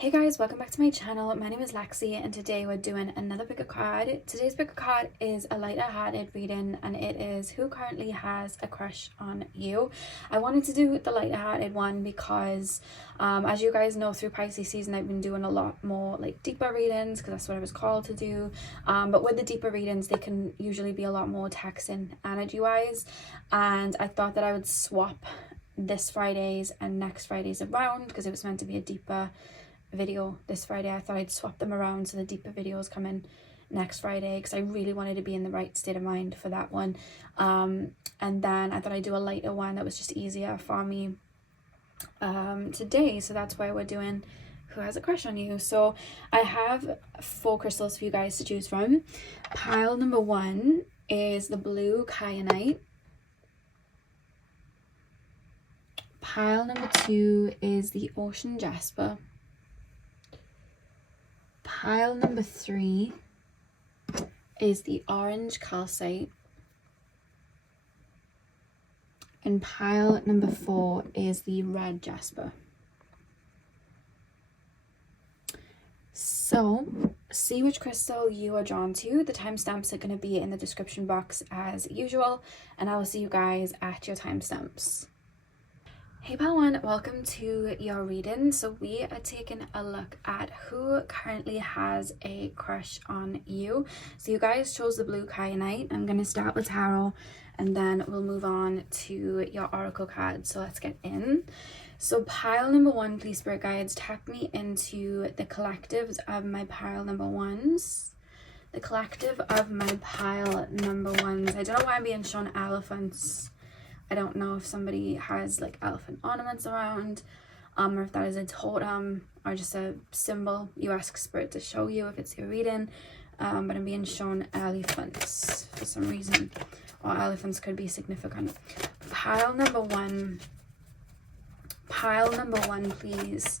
Hey guys, welcome back to my channel. My name is Lexi and today we're doing another pick a card. Today's pick a card is a lighter hearted reading and it is who currently has a crush on you. I wanted to do the lighter hearted one because as you guys know, through Pisces season I've been doing a lot more like deeper readings because that's what I was called to do. But with the deeper readings they can usually be a lot more taxing energy wise, and I thought that I would swap this Friday's and next Friday's around because it was meant to be a deeper video this Friday. I thought I'd swap them around so the deeper videos come in next Friday because I really wanted to be in the right state of mind for that one. And then I thought I'd do a lighter one that was just easier for me today, so that's why we're doing who has a crush on you. So I have 4 crystals for you guys to choose from. Pile number 1 is the blue kyanite. Pile number 2 is the ocean jasper. Pile number 3 is the orange calcite. And pile number 4 is the red jasper. So, see which crystal you are drawn to. The timestamps are going to be in the description box as usual, and I will see you guys at your timestamps. Hey pile 1, welcome to your reading. So we are taking a look at who currently has a crush on you. So you guys chose the blue kyanite. I'm going to start with tarot and then we'll move on to your oracle cards. So let's get in. So pile number 1, please spirit guides, tap me into the collectives of my pile number 1s. The collective of my pile number 1s. I don't know why I'm being shown elephants. I don't know if somebody has like elephant ornaments around, or if that is a totem or just a symbol you ask spirit to show you if it's your reading. But I'm being shown elephants for some reason, or elephants could be significant. Pile number 1, please.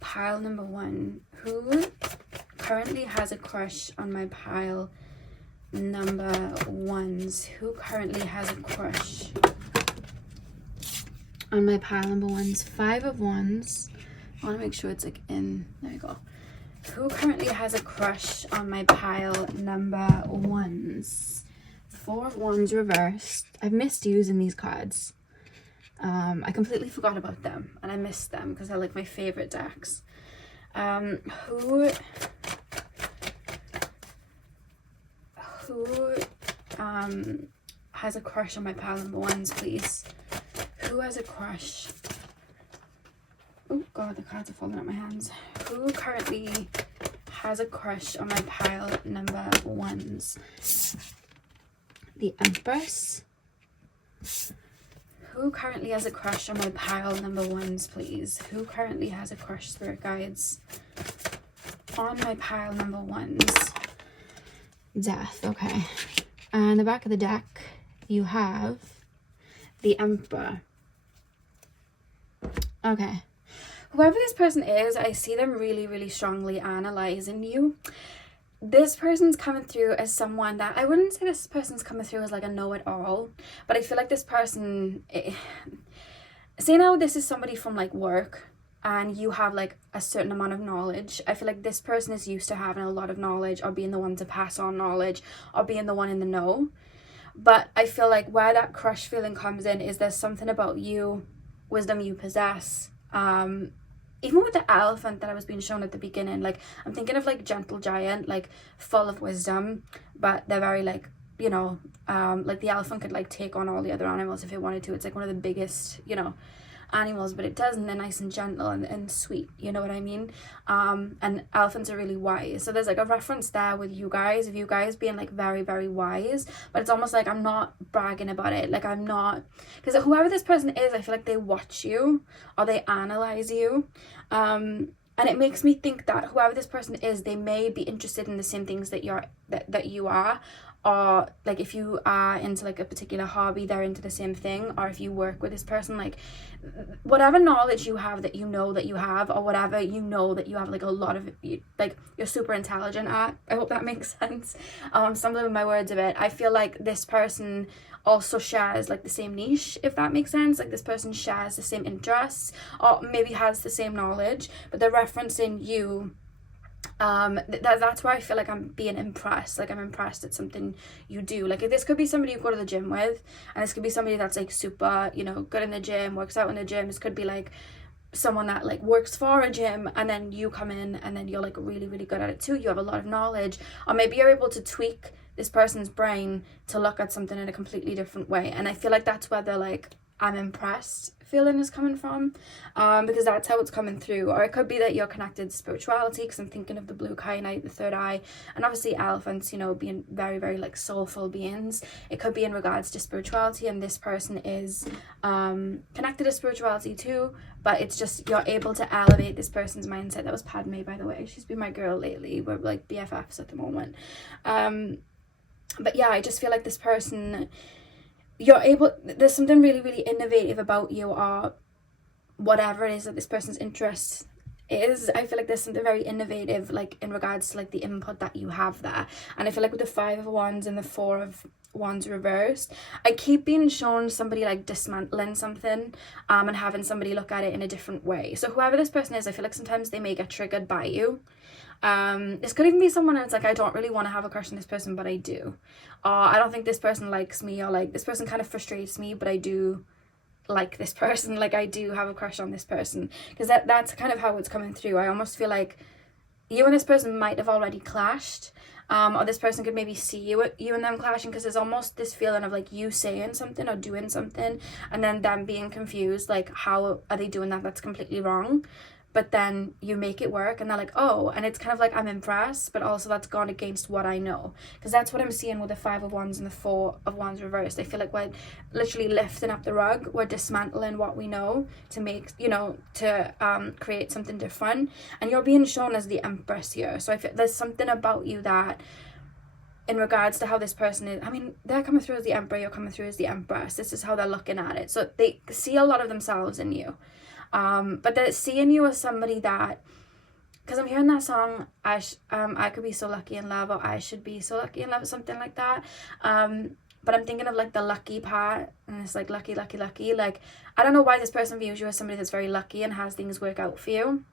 Pile number 1, who currently has a crush on my pile number 1s? Who currently has a crush on my pile number 1s? 5 of Wands. I want to make sure it's like in. There you go. Who currently has a crush on my pile number 1s? 4 of Wands reversed. I've missed using these cards. I completely forgot about them and I missed them because they're like my favorite decks. Who has a crush on my pile number 1s, please? Who has a crush? Oh god, the cards are falling out my hands. Who currently has a crush on my pile number 1s? The Empress. Who currently has a crush on my pile number 1s, please? Who currently has a crush, spirit guides, on my pile number 1s? Death, okay. And the back of the deck, you have the Emperor. Okay. Whoever this person is, I see them really, really strongly analyzing you. This person's coming through as someone that, I wouldn't say this person's coming through as like a know-it-all, but I feel like this person, say now this is somebody from like work and you have like a certain amount of knowledge. I feel like this person is used to having a lot of knowledge or being the one to pass on knowledge or being the one in the know. But I feel like where that crush feeling comes in is there's something about you, wisdom you possess. Even with the elephant that I was being shown at the beginning, like I'm thinking of like gentle giant, like full of wisdom, but they're very like, you know, like the elephant could like take on all the other animals if it wanted to. It's like one of the biggest, you know, animals, but it does, and they're nice and gentle and sweet, you know what I mean? And elephants are really wise, so there's like a reference there with you guys, of you guys being like very, very wise, but it's almost like I'm not bragging about it, like I'm not, because whoever this person is, I feel like they watch you or they analyze you, and it makes me think that whoever this person is, they may be interested in the same things that you are, or like if you are into like a particular hobby, they're into the same thing, or if you work with this person, like whatever knowledge you have that you know that you have, or whatever you know that you have like a lot of, like you're super intelligent at, I hope that makes sense, stumbling with my words a bit. I feel like this person also shares like the same niche, if that makes sense. Like this person shares the same interests, or maybe has the same knowledge, but they're referencing you. That's where I feel like I'm being impressed. Like I'm impressed at something you do. Like this could be somebody you go to the gym with, and this could be somebody that's like super, you know, good in the gym, works out in the gym. This could be like someone that like works for a gym, and then you come in and then you're like really, really good at it too. You have a lot of knowledge, or maybe you're able to tweak this person's brain to look at something in a completely different way. And I feel like that's where they're like, I'm impressed feeling is coming from, because that's how it's coming through. Or it could be that you're connected to spirituality, because I'm thinking of the blue kyanite, the third eye, and obviously elephants, you know, being very, very like soulful beings. It could be in regards to spirituality, and this person is connected to spirituality too, but it's just you're able to elevate this person's mindset. That was Padme, by the way. She's been my girl lately. We're like BFFs at the moment. But yeah, I just feel like this person, there's something really, really innovative about you, or whatever it is that this person's interest is. I feel like there's something very innovative, like in regards to like the input that you have there. And I feel like with the 5 of Wands and the 4 of Wands reversed, I keep being shown somebody like dismantling something, and having somebody look at it in a different way. So whoever this person is, I feel like sometimes they may get triggered by you. This could even be someone that's like, I don't really want to have a crush on this person, but I do. Or I don't think this person likes me, or like this person kind of frustrates me, but I do like this person. Like I do have a crush on this person, because that's kind of how it's coming through. I almost feel like you and this person might have already clashed, or this person could maybe see you and them clashing, because there's almost this feeling of like you saying something or doing something and then them being confused, like how are they doing that? That's completely wrong. But then you make it work, and they're like, oh, and it's kind of like, I'm impressed, but also that's gone against what I know. Because that's what I'm seeing with the 5 of Wands and the 4 of Wands reversed. I feel like we're literally lifting up the rug. We're dismantling what we know to make, you know, to create something different. And you're being shown as the Empress here. So I feel there's something about you that, in regards to how this person is, I mean, they're coming through as the Emperor, you're coming through as the Empress. This is how they're looking at it. So they see a lot of themselves in you. But they're seeing you as somebody that, because I'm hearing that song, I could be so lucky in love, or I should be so lucky in love, something like that. But I'm thinking of like the lucky part, and it's like lucky, lucky, lucky. Like, I don't know why this person views you as somebody that's very lucky and has things work out for you.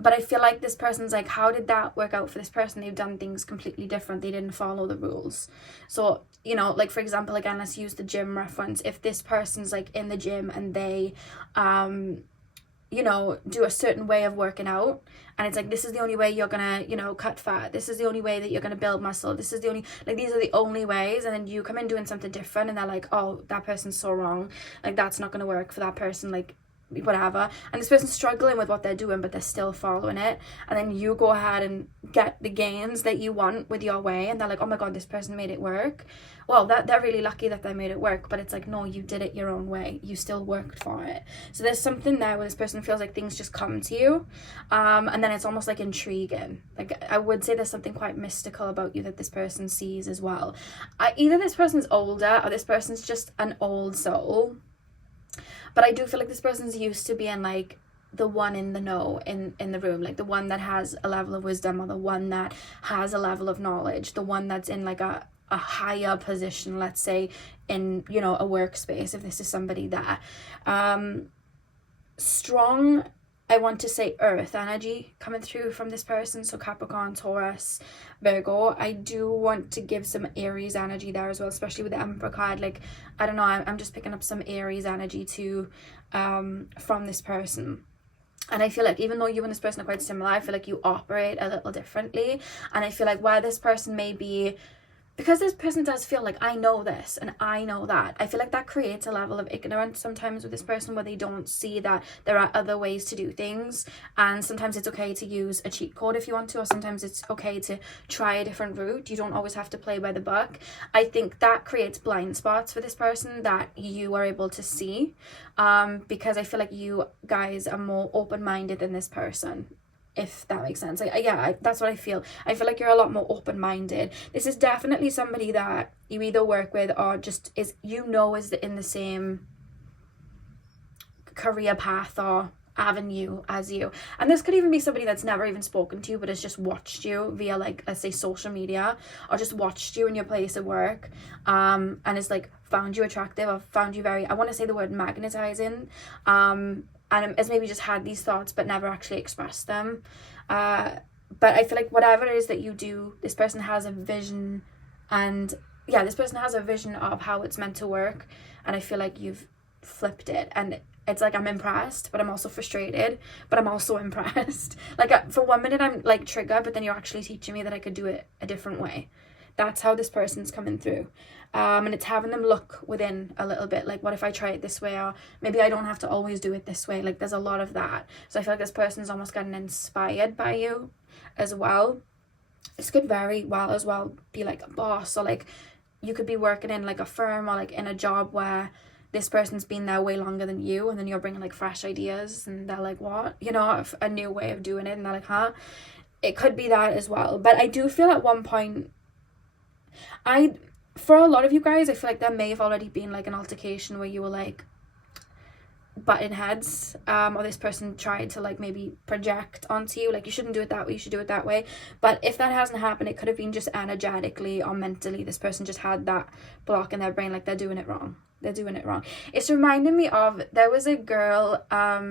But I feel like this person's like, how did that work out for this person? They've done things completely different. They didn't follow the rules. So, you know, like for example, again, let's use the gym reference. If this person's like in the gym and they, you know, do a certain way of working out, and it's like, this is the only way you're gonna, you know, cut fat. This is the only way that you're gonna build muscle. This is the only, like, these are the only ways. And then you come in doing something different, and they're like, oh, that person's so wrong. Like, that's not gonna work for that person. Like, whatever. And this person's struggling with what they're doing, but they're still following it. And then you go ahead and get the gains that you want with your way, and they're like, oh my god, this person made it work. Well, they're really lucky that they made it work, but it's like, no, you did it your own way. You still worked for it. So there's something there where this person feels like things just come to you, and then it's almost like intriguing. Like, I would say there's something quite mystical about you that this person sees as well. Either this person's older, or this person's just an old soul. But I do feel like this person's used to being like the one in the know in the room, like the one that has a level of wisdom, or the one that has a level of knowledge, the one that's in like a higher position, let's say in, you know, a workspace, if this is somebody there. Strong, I want to say earth energy coming through from this person. So Capricorn, Taurus, Virgo. I do want to give some Aries energy there as well, especially with the Emperor card. Like, I don't know, I'm just picking up some Aries energy too, from this person. And I feel like even though you and this person are quite similar, I feel like you operate a little differently. And I feel like where this person may be, because this person does feel like, I know this and I know that, I feel like that creates a level of ignorance sometimes with this person, where they don't see that there are other ways to do things. And sometimes it's okay to use a cheat code if you want to, or sometimes it's okay to try a different route. You don't always have to play by the book. I think that creates blind spots for this person that you are able to see, because I feel like you guys are more open-minded than this person if that makes sense. Like, yeah, that's what I feel. I feel like you're a lot more open-minded. This is definitely somebody that you either work with or just is, you know, is in the same career path or avenue as you. And this could even be somebody that's never even spoken to you, but has just watched you via, like, let's say social media, or just watched you in your place of work, and is like found you attractive, or found you very, I want to say the word magnetizing, and has maybe just had these thoughts but never actually expressed them. But I feel like whatever it is that you do, this person has a vision, and yeah, this person has a vision of how it's meant to work, and I feel like you've flipped it, and it's like, I'm impressed, but I'm also frustrated, but I'm also impressed. Like, for 1 minute I'm like triggered, but then you're actually teaching me that I could do it a different way. That's how this person's coming through. And it's having them look within a little bit, like, what if I try it this way, or maybe I don't have to always do it this way. Like, there's a lot of that. So I feel like this person's almost getting inspired by you as well. This could very well as well be like a boss, or like you could be working in like a firm, or like in a job where this person's been there way longer than you, and then you're bringing like fresh ideas, and they're like, what, you know, a new way of doing it, and they're like, huh? It could be that as well. But I do feel at one point, for a lot of you guys, I feel like there may have already been like an altercation where you were like butting heads, or this person tried to like maybe project onto you, like, you shouldn't do it that way, you should do it that way. But if that hasn't happened, it could have been just energetically or mentally, this person just had that block in their brain, like they're doing it wrong. It's reminding me of, there was a girl,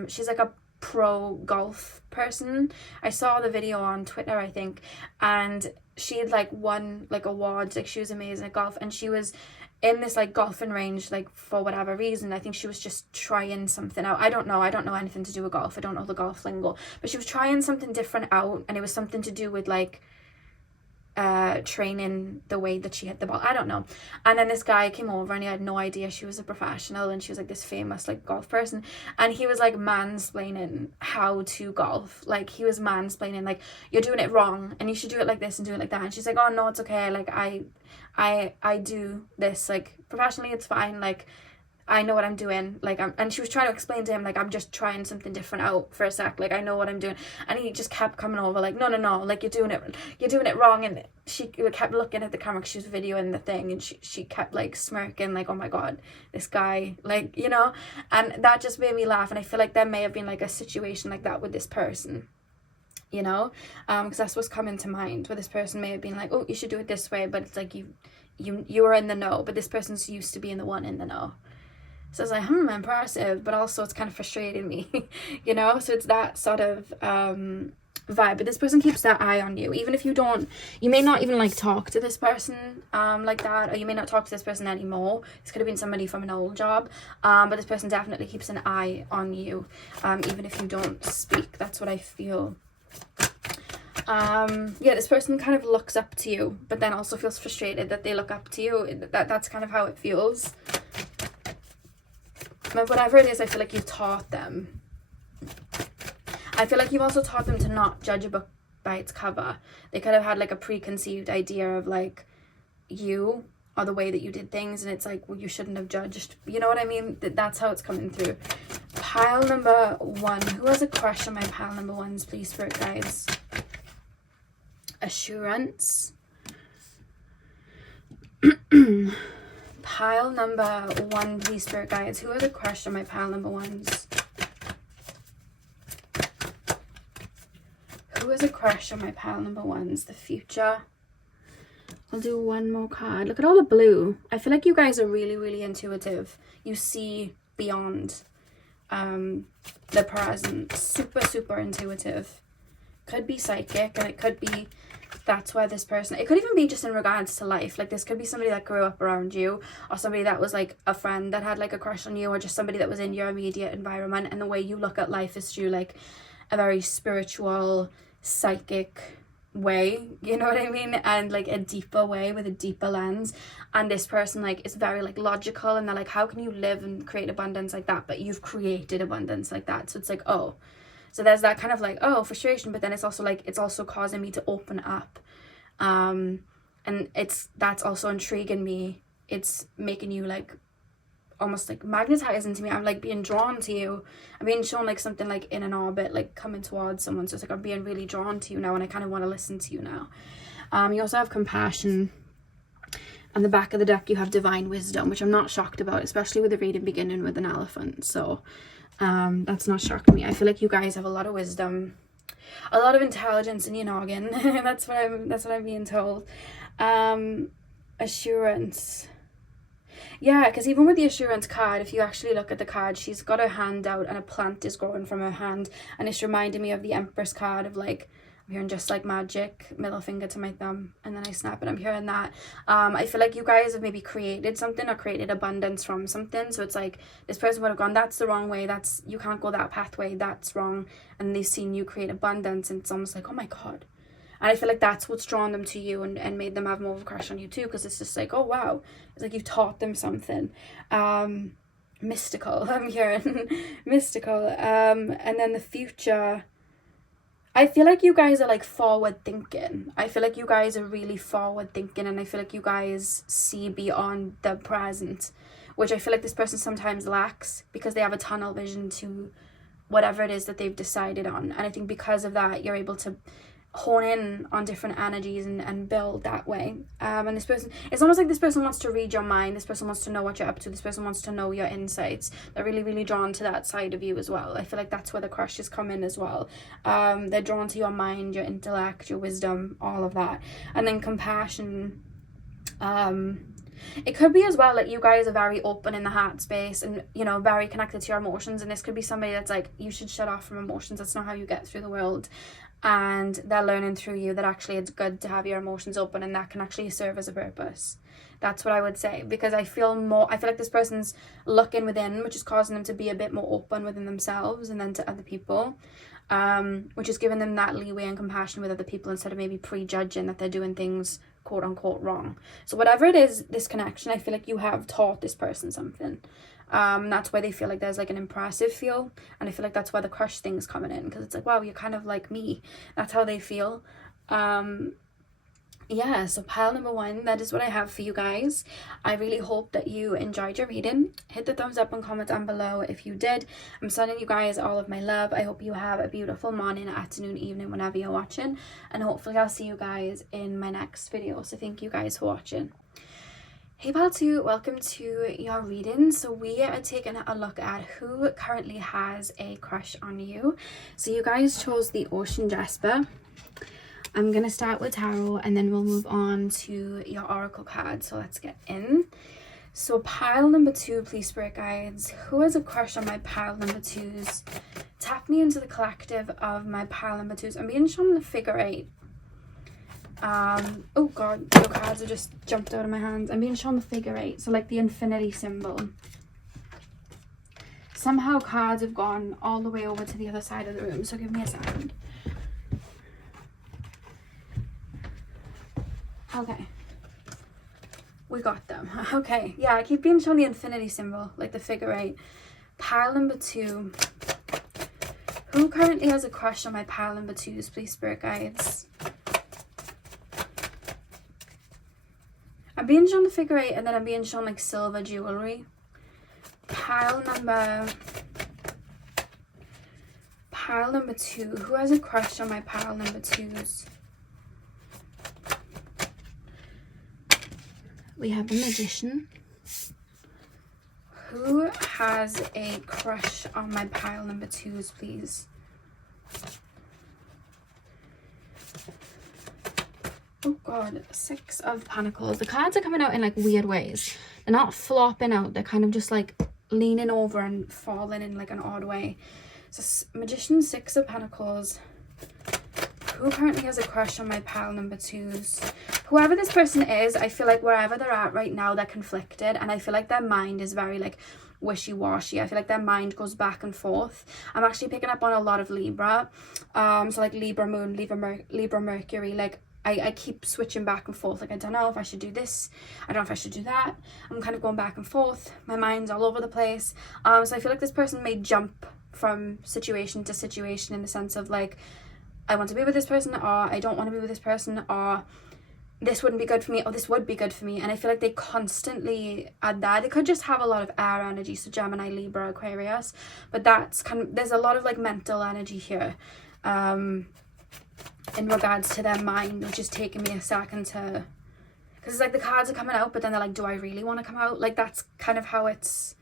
she's like a pro golf person. I saw the video on Twitter, I think, and she had like won like awards, like she was amazing at golf, and she was in this like golfing range, like for whatever reason. I think she was just trying something out. I don't know anything to do with golf, I don't know the golf lingo, but she was trying something different out, and it was something to do with like training the way that she hit the ball, I don't know. And then this guy came over, and he had no idea she was a professional, and she was like this famous like golf person, and he was like mansplaining how to golf. Like, he was mansplaining, like, you're doing it wrong, and you should do it like this and do it like that. And she's like, oh no, it's okay, like I do this like professionally, it's fine, like I know what I'm doing, like, and she was trying to explain to him, like, I'm just trying something different out for a sec, like, I know what I'm doing. And he just kept coming over, like, no, like, you're doing it wrong. And she kept looking at the camera, because she was videoing the thing, and she kept like smirking, like, oh my god, this guy, like, you know. And that just made me laugh, and I feel like there may have been like a situation like that with this person, you know, because that's what's coming to mind, where this person may have been like, oh, you should do it this way, but it's like you were in the know, but this person's used to being the one in the know. So it's like, impressive, but also it's kind of frustrating me, you know? So it's that sort of vibe. But this person keeps that eye on you. Even if you may not even like talk to this person like that, or you may not talk to this person anymore. This could have been somebody from an old job. But this person definitely keeps an eye on you, even if you don't speak. That's what I feel. Yeah, this person kind of looks up to you, but then also feels frustrated that they look up to you. That's kind of how it feels. But whatever it is, I feel like you've taught them. I feel like you've also taught them to not judge a book by its cover. They could have had like a preconceived idea of like you, or the way that you did things, and it's like, well, you shouldn't have judged, you know what I mean? That's how it's coming through. Pile number 1. Who has a crush on my pile number 1s, please, spirit guides? Assurance. Pile number 1, please, spirit guides. Who has a crush on my pile number 1s? Who has a crush on my pile number 1s? The future. I'll do one more card. Look at all the blue. I feel like you guys are really, really intuitive. You see beyond the present. Super, super intuitive. Could be psychic, and it could be that's why this person, it could even be just in regards to life. Like, this could be somebody that grew up around you, or somebody that was like a friend that had like a crush on you, or just somebody that was in your immediate environment. And the way you look at life is through like a very spiritual, psychic way, you know what I mean? And like a deeper way, with a deeper lens. And this person like is very like logical, and they're like, how can you live and create abundance like that? But you've created abundance like that. So it's like, oh, so there's that kind of like, oh, frustration, but then it's also like, it's also causing me to open up. And that's also intriguing me. It's making you like almost like magnetizing to me. I'm like being drawn to you. I'm being shown like something like in an orbit, like coming towards someone. So it's like I'm being really drawn to you now, and I kind of want to listen to you now. You also have compassion. On the back of the deck, you have divine wisdom, which I'm not shocked about, especially with the reading beginning with an elephant. So that's not shocking me. I feel like you guys have a lot of wisdom, a lot of intelligence in your noggin. that's what I'm being told. Assurance. Yeah, because even with the assurance card, if you actually look at the card, she's got her hand out and a plant is growing from her hand, and it's reminding me of the Empress card of like, I'm hearing just like magic, middle finger to my thumb, and then I snap it. I'm hearing that. I feel like you guys have maybe created something or created abundance from something. So it's like this person would have gone, that's the wrong way. You can't go that pathway. That's wrong. And they've seen you create abundance, and it's almost like, oh my God. And I feel like that's what's drawn them to you and made them have more of a crush on you too. Because it's just like, oh wow. It's like you've taught them something. Mystical. I'm hearing mystical. And then the future. I feel like you guys are like forward thinking. I feel like you guys are really forward thinking, and I feel like you guys see beyond the present, which I feel like this person sometimes lacks because they have a tunnel vision to whatever it is that they've decided on. And I think because of that, you're able to hone in on different energies and build that way. And this person, it's almost like this person wants to read your mind. This person wants to know what you're up to. This person wants to know your insights. They're really, really drawn to that side of you as well. I feel like that's where the crushes come in as well. They're drawn to your mind, your intellect, your wisdom, all of that. And then compassion. It could be as well that you guys are very open in the heart space and, you know, very connected to your emotions. And this could be somebody that's like, you should shut off from emotions. That's not how you get through the world. And they're learning through you that actually it's good to have your emotions open, and that can actually serve as a purpose. That's what I would say, because I feel like this person's looking within, which is causing them to be a bit more open within themselves and then to other people, which is giving them that leeway and compassion with other people instead of maybe prejudging that they're doing things quote unquote wrong. So whatever it is, this connection, I feel like you have taught this person something. That's why they feel like there's like an impressive feel, and I feel like that's why the crush thing's coming in, because it's like, wow, you're kind of like me. That's how they feel. Yeah, so pile number 1, that is what I have for you guys. I really hope that you enjoyed your reading. Hit the thumbs up and comment down below if you did. I'm sending you guys all of my love. I hope you have a beautiful morning, afternoon, evening, whenever you're watching, and hopefully I'll see you guys in my next video. So thank you guys for watching. Hey pal 2, welcome to your reading. So we are taking a look at who currently has a crush on you. So you guys chose the Ocean Jasper. I'm going to start with tarot and then we'll move on to your oracle card. So let's get in. So pile number 2, please spirit guides. Who has a crush on my pile number 2s? Tap me into the collective of my pile number 2s. I'm being shown the figure 8. Oh god, your cards have just jumped out of my hands. I'm being shown the figure 8, so like the infinity symbol. Somehow cards have gone all the way over to the other side of the room, so give me a second. Okay, we got them. Okay, yeah, I keep being shown the infinity symbol, like the figure 8. Pile number 2. Who currently has a crush on my pile number 2s, please spirit guides? I'm being shown the figure 8, and then I'm being shown like silver jewelry. Pile number 2. Who has a crush on my pile number 2s? We have a magician. Who has a crush on my pile number 2s, please? Oh god, 6 of Pentacles. The cards are coming out in like weird ways. They're not flopping out. They're kind of just like leaning over and falling in like an odd way. So Magician, 6 of Pentacles. Who currently has a crush on my pile number 2s? Whoever this person is, I feel like wherever they're at right now, they're conflicted. And I feel like their mind is very like wishy-washy. I feel like their mind goes back and forth. I'm actually picking up on a lot of Libra. So like Libra Moon, Libra Mercury, like I keep switching back and forth. Like, I don't know if I should do this. I don't know if I should do that. I'm kind of going back and forth. My mind's all over the place. So I feel like this person may jump from situation to situation in the sense of like, I want to be with this person, or I don't want to be with this person, or this wouldn't be good for me, or this would be good for me. And I feel like they constantly add that. They could just have a lot of air energy, so Gemini, Libra, Aquarius, but that's kind of, there's a lot of like mental energy here in regards to their mind, which is taking me a second to, because it's like the cards are coming out, but then they're like, do I really want to come out? Like, that's kind of how it's,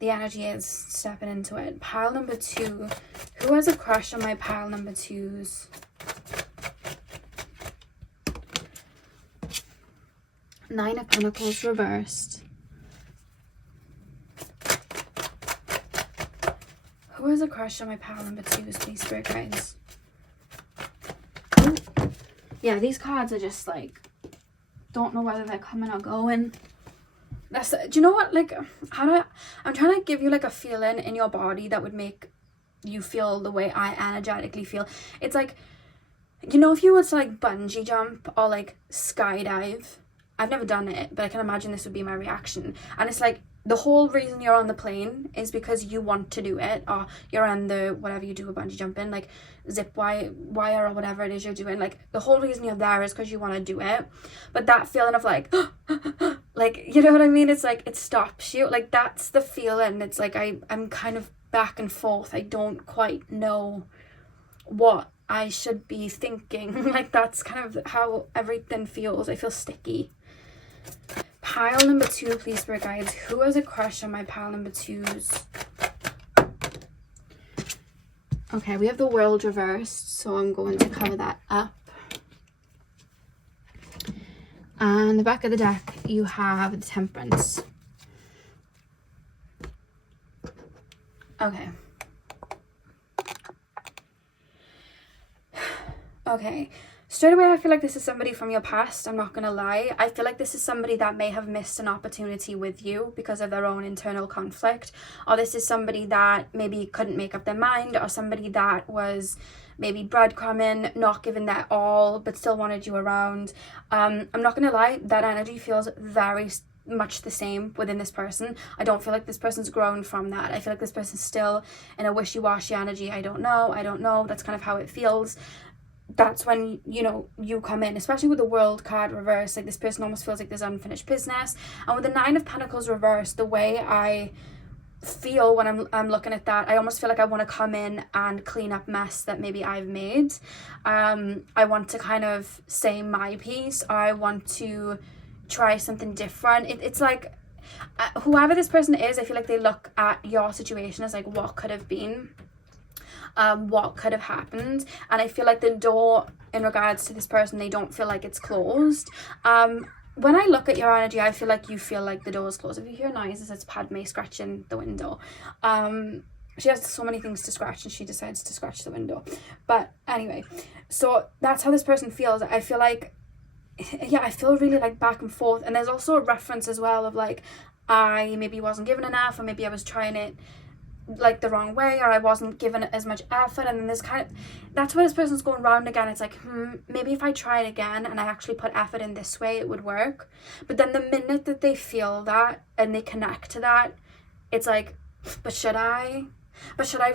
the energy is stepping into it. Pile number 2. Who has a crush on my pile number 2s? Nine of Pentacles reversed. Who has a crush on my pile number 2s, please, spirit guides? Ooh. Yeah, these cards are just like, don't know whether they're coming or going. That's, do you know what, like, I'm trying to give you like a feeling in your body that would make you feel the way I energetically feel. It's like, you know, if you were to like bungee jump or like skydive, I've never done it, but I can imagine this would be my reaction. And it's like, the whole reason you're on the plane is because you want to do it, or you're on the, whatever you do with bungee jumping, like zip wire or whatever it is you're doing. Like, the whole reason you're there is because you want to do it. But that feeling of like, like, you know what I mean? It's like, it stops you. Like, that's the feeling. It's like, I'm kind of back and forth. I don't quite know what I should be thinking. Like, that's kind of how everything feels. I feel sticky. Pile number 2, please, spirit guides. Who has a crush on my pile number 2s? Okay, we have the World reversed, so I'm going to cover that up. And the back of the deck, you have the Temperance. Okay. Okay. Straight away, I feel like this is somebody from your past. I'm not going to lie. I feel like this is somebody that may have missed an opportunity with you because of their own internal conflict. Or this is somebody that maybe couldn't make up their mind, or somebody that was maybe breadcrumbing, not giving their all, but still wanted you around. I'm not going to lie. That energy feels very much the same within this person. I don't feel like this person's grown from that. I feel like this person's still in a wishy-washy energy. I don't know. That's kind of how it feels. That's when, you know, you come in, especially with the World card reversed. Like, this person almost feels like there's unfinished business. And with the 9 of Pentacles reversed, the way I feel when I'm looking at that, I almost feel like I want to come in and clean up mess that maybe I've made. I want to kind of say my piece. I want to try something different. It's like, whoever this person is, I feel like they look at your situation as like, what could have been, what could have happened. And I feel like the door in regards to this person, they don't feel like it's closed. When I look at your energy, I feel like you feel like the door is closed. If you hear noises, it's Padme scratching the window. She has so many things to scratch and she decides to scratch the window. But anyway, so that's how this person feels. I feel like, yeah, I feel really like back and forth. And there's also a reference as well of like, I maybe wasn't given enough, or maybe I was trying it like the wrong way, or I wasn't given as much effort. And then there's kind of, that's where this person's going round again. It's like, maybe if I tried again and I actually put effort in this way, it would work. But then the minute that they feel that and they connect to that, it's like, but should I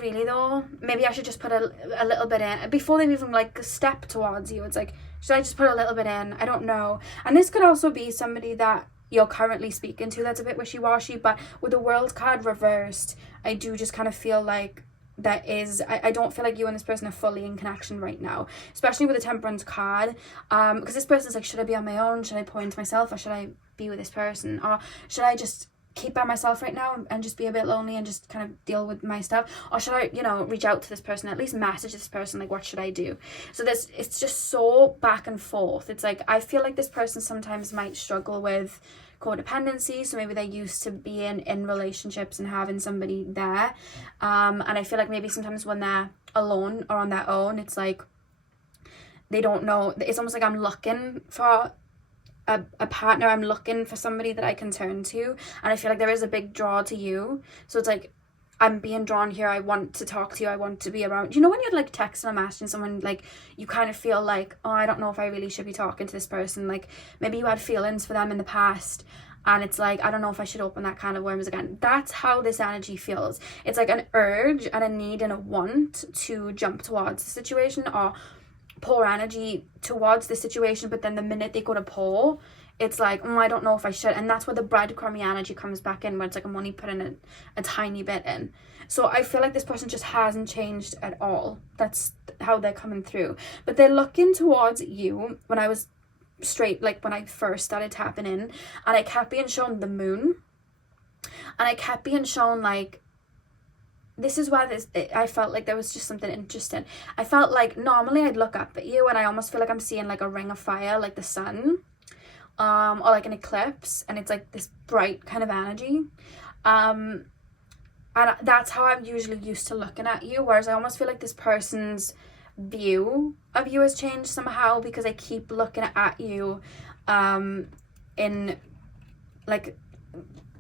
really though? Maybe I should just put a little bit in before they even like step towards you. It's like, should I just put a little bit in? I don't know. And this could also be somebody that you're currently speaking to that's a bit wishy-washy. But with the World card reversed, I do just kind of feel like there is, I don't feel like you and this person are fully in connection right now, especially with the Temperance card, because this person's like, should I be on my own? Should I pour into myself, or should I be with this person, or should I just keep by myself right now and just be a bit lonely and just kind of deal with my stuff, or should I, you know, reach out to this person, at least message this person, like, what should I do? So this, it's just so back and forth. It's like, I feel like this person sometimes might struggle with codependency, so maybe they're used to being in relationships and having somebody there, and I feel like maybe sometimes when they're alone or on their own, it's like they don't know, it's almost like I'm looking for a partner, I'm looking for somebody that I can turn to, and I feel like there is a big draw to you. So it's like, I'm being drawn here, I want to talk to you, I want to be around. You know when you're like texting or messaging someone, like you kind of feel like, oh, I don't know if I really should be talking to this person, like maybe you had feelings for them in the past, and it's like, I don't know if I should open that can of worms again. That's how this energy feels. It's like an urge and a need and a want to jump towards the situation, or pour energy towards the situation, but then the minute they go to pour, it's like, I don't know if I should. And that's where the breadcrumby energy comes back in, where it's like, I'm only putting a tiny bit in. So I feel like this person just hasn't changed at all. That's how they're coming through. But they're looking towards you. When I was straight, like when I first started tapping in, and I kept being shown the moon, and I kept being shown like, this is why I felt like there was just something interesting. I felt like normally I'd look up at you and I almost feel like I'm seeing like a ring of fire, like the sun, or like an eclipse, and it's like this bright kind of energy. And that's how I'm usually used to looking at you, whereas I almost feel like this person's view of you has changed somehow, because I keep looking at you in like,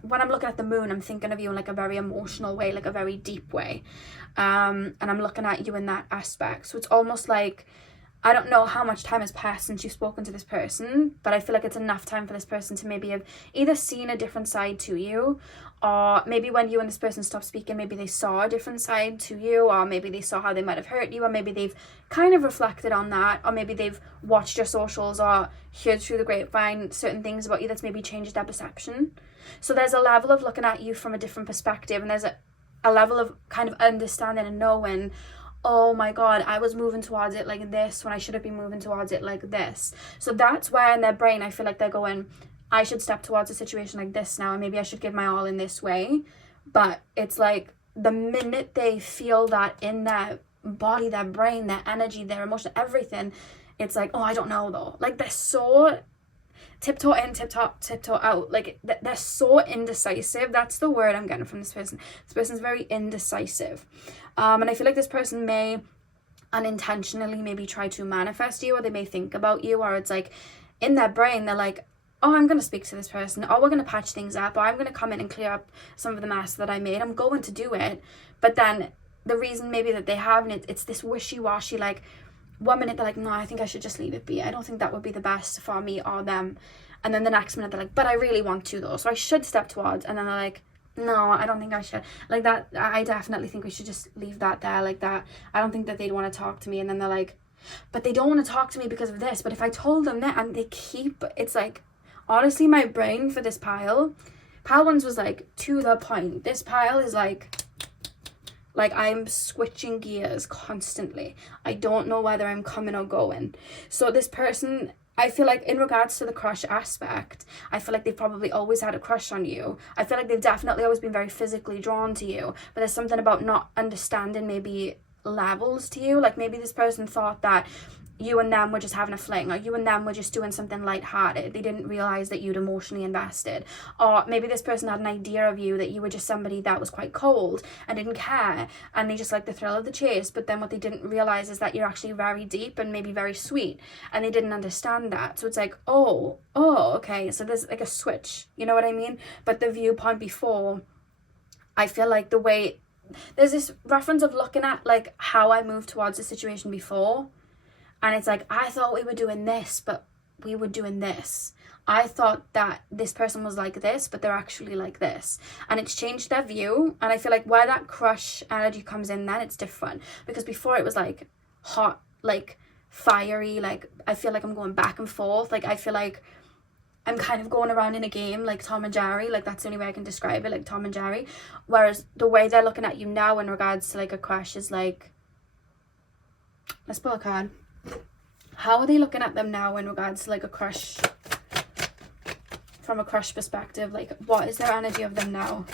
when I'm looking at the moon, I'm thinking of you in like a very emotional way, like a very deep way, and I'm looking at you in that aspect. So it's almost like, I don't know how much time has passed since you've spoken to this person, but I feel like it's enough time for this person to maybe have either seen a different side to you, or maybe when you and this person stopped speaking, maybe they saw a different side to you, or maybe they saw how they might have hurt you, or maybe they've kind of reflected on that, or maybe they've watched your socials or heard through the grapevine certain things about you that's maybe changed their perception. So there's a level of looking at you from a different perspective, and there's a level of kind of understanding and knowing, oh my god, I was moving towards it like this when I should have been moving towards it like this. So that's where in their brain I feel like they're going, I should step towards a situation like this now, and maybe I should give my all in this way. But it's like, the minute they feel that in their body, their brain, their energy, their emotion, everything, it's like, oh, I don't know though. Like, they're so tiptoe in, tiptoe out. Like, they're so indecisive. That's the word I'm getting from this person. This person's very indecisive. And I feel like this person may unintentionally maybe try to manifest you, or they may think about you, or it's like in their brain they're like, oh, I'm going to speak to this person, or we're going to patch things up, or I'm going to come in and clear up some of the mess that I made. I'm going to do it. But then the reason maybe that they haven't, it's this wishy-washy, like, 1 minute they're like, no, I think I should just leave it be. I don't think that would be the best for me or them. And then the next minute they're like, but I really want to though, so I should step towards. And then they're like, no, I don't think I should. Like that, I definitely think we should just leave that there like that. I don't think that they'd want to talk to me. And then they're like, but they don't want to talk to me because of this. But if I told them that, and they keep, it's like, honestly, my brain for this pile ones was like to the point. This pile is like I'm switching gears constantly. I don't know whether I'm coming or going. So this person, I feel like in regards to the crush aspect, I feel like they've probably always had a crush on you. I feel like they've definitely always been very physically drawn to you, but there's something about not understanding maybe levels to you. Like, maybe this person thought that you and them were just having a fling, or you and them were just doing something lighthearted. They didn't realize that you'd emotionally invested. Or maybe this person had an idea of you that you were just somebody that was quite cold and didn't care, and they just liked the thrill of the chase. But then what they didn't realize is that you're actually very deep and maybe very sweet, and they didn't understand that. So it's like, oh, okay, so there's like a switch, you know what I mean? But the viewpoint before, I feel like the way, there's this reference of looking at like how I moved towards the situation before. And it's like, I thought we were doing this, but we were doing this. I thought that this person was like this, but they're actually like this. And it's changed their view. And I feel like where that crush energy comes in, then it's different. Because before it was like hot, like fiery, like I feel like I'm going back and forth. Like I feel like I'm kind of going around in a game like Tom and Jerry. Like that's the only way I can describe it, like Tom and Jerry. Whereas the way they're looking at you now in regards to like a crush is like, let's pull a card. How are they looking at them now in regards to like a crush, from a crush perspective? Like, what is their energy of them now?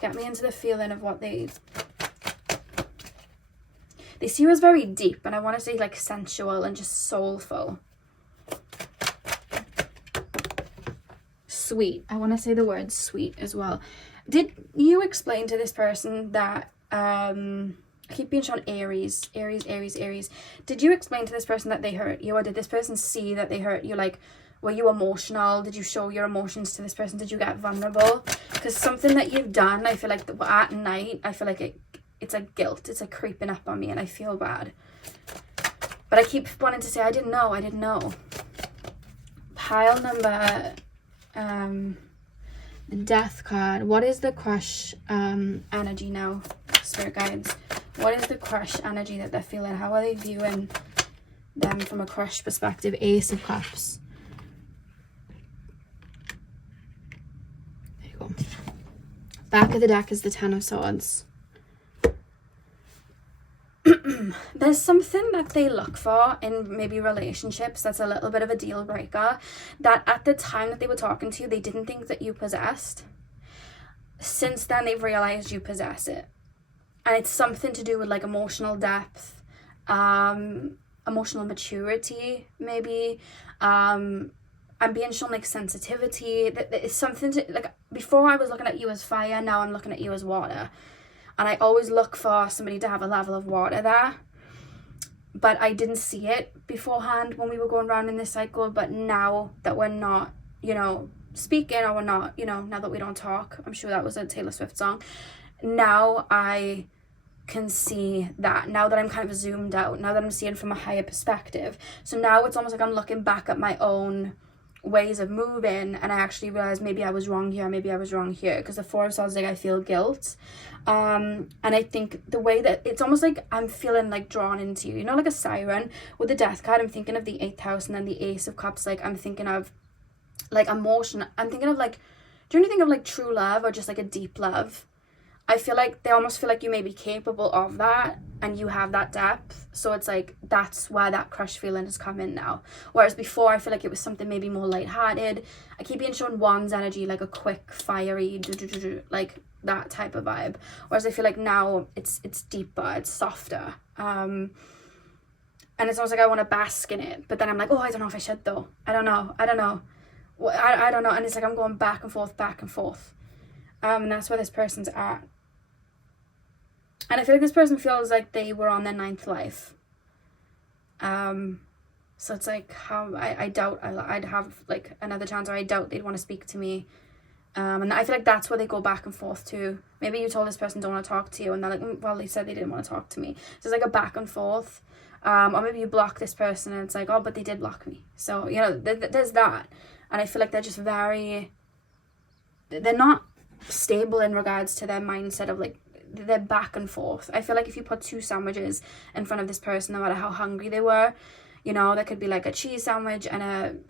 Get me into the feeling of what they see you as very deep, and I want to say like sensual and just soulful. Sweet. I want to say the word sweet as well. Did you explain to this person that I keep being shown Aries. Did you explain to this person that they hurt you, or did this person see that they hurt you? Like, were you emotional? Did you show your emotions to this person? Did you get vulnerable? Because something that you've done, I feel like at night, I feel like it's like guilt. It's like creeping up on me, and I feel bad. But I keep wanting to say, I didn't know. Pile number, the Death card. What is the crush energy now, Spirit Guides? What is the crush energy that they're feeling? How are they viewing them from a crush perspective. Ace of Cups. There you go. Back of the deck is the Ten of Swords. There's something that they look for in maybe relationships that's a little bit of a deal breaker, that at the time that they were talking to you, they didn't think that you possessed. Since then, they've realized you possess it. And it's something to do with like emotional depth, emotional maturity, maybe. I'm being shown like sensitivity. It's something to, like, before I was looking at you as fire, now I'm looking at you as water. And I always look for somebody to have a level of water there. But I didn't see it beforehand when we were going around in this cycle. But now that we're not, you know, speaking, or we're not, you know, now that we don't talk, I'm sure that was a Taylor Swift song. Now I can see that. Now that I'm kind of zoomed out. Now that I'm seeing from a higher perspective. So now it's almost like I'm looking back at my own ways of moving, and I actually realized maybe I was wrong here, maybe I was wrong here, because the Four of Swords, like, I feel guilt, and I think the way that it's almost like I'm feeling like drawn into you, you know, like a siren. With the Death card, I'm thinking of the 8th house, and then the Ace of Cups, like, I'm thinking of like emotion. I'm thinking of like, do you think of like true love, or just like a deep love? I feel like they almost feel like you may be capable of that, and you have that depth. So it's like, that's where that crush feeling has come in now. Whereas before, I feel like it was something maybe more lighthearted. I keep being shown Wands energy, like a quick, fiery, like that type of vibe. Whereas I feel like now it's deeper, it's softer. And it's almost like I want to bask in it. But then I'm like, oh, I don't know if I should though. I don't know. I don't know. And it's like I'm going back and forth. And that's where this person's at. And I feel like this person feels like they were on their 9th life. So it's like, how I doubt I'd have like another chance, or I doubt they'd want to speak to me. And I feel like that's where they go back and forth to. Maybe you told this person don't want to talk to you, and they're like, well, they said they didn't want to talk to me. So it's like a back and forth. Or maybe you block this person, and it's like, oh, but they did block me. So, you know, there's that. And I feel like they're just they're not stable in regards to their mindset of like, they're back and forth. I feel like if you put 2 sandwiches in front of this person, no matter how hungry they were, you know, there could be like a cheese sandwich and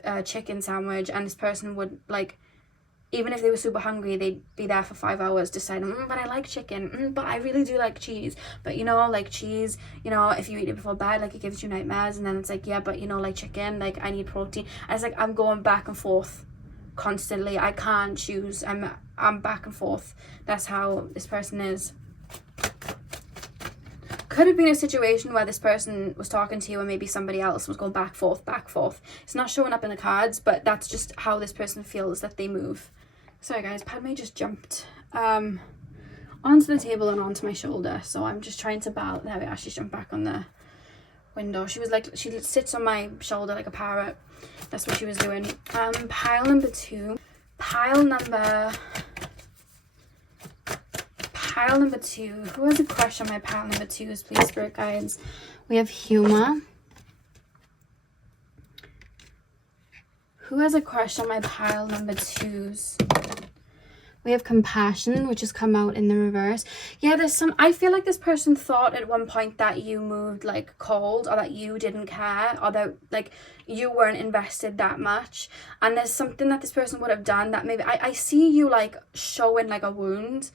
a chicken sandwich, and this person would, like, even if they were super hungry, they'd be there for 5 hours deciding, but I like chicken, but I really do like cheese. But, you know, like cheese, you know, if you eat it before bed, like, it gives you nightmares. And then it's like, yeah, but, you know, like chicken, like, I need protein. And it's like, I'm going back and forth constantly. I can't choose. I'm back and forth. That's how this person is. Could have been a situation where this person was talking to you and maybe somebody else was going back, forth. It's not showing up in the cards, but that's just how this person feels that they move. Sorry guys, Padme just jumped onto the table and onto my shoulder, so I'm just trying to balance. There we are, she's jumped back on the window. She was like, she sits on my shoulder like a parrot. That's what she was doing. Pile number 2. Pile number 2. Who has a crush on my pile number 2s, please, spirit guides? We have humor. Who has a crush on my pile number 2s? We have compassion, which has come out in the reverse. Yeah, there's some, I feel like this person thought at one point that you moved like cold, or that you didn't care, or that like you weren't invested that much. And there's something that this person would have done that maybe, I see you like showing like a wound,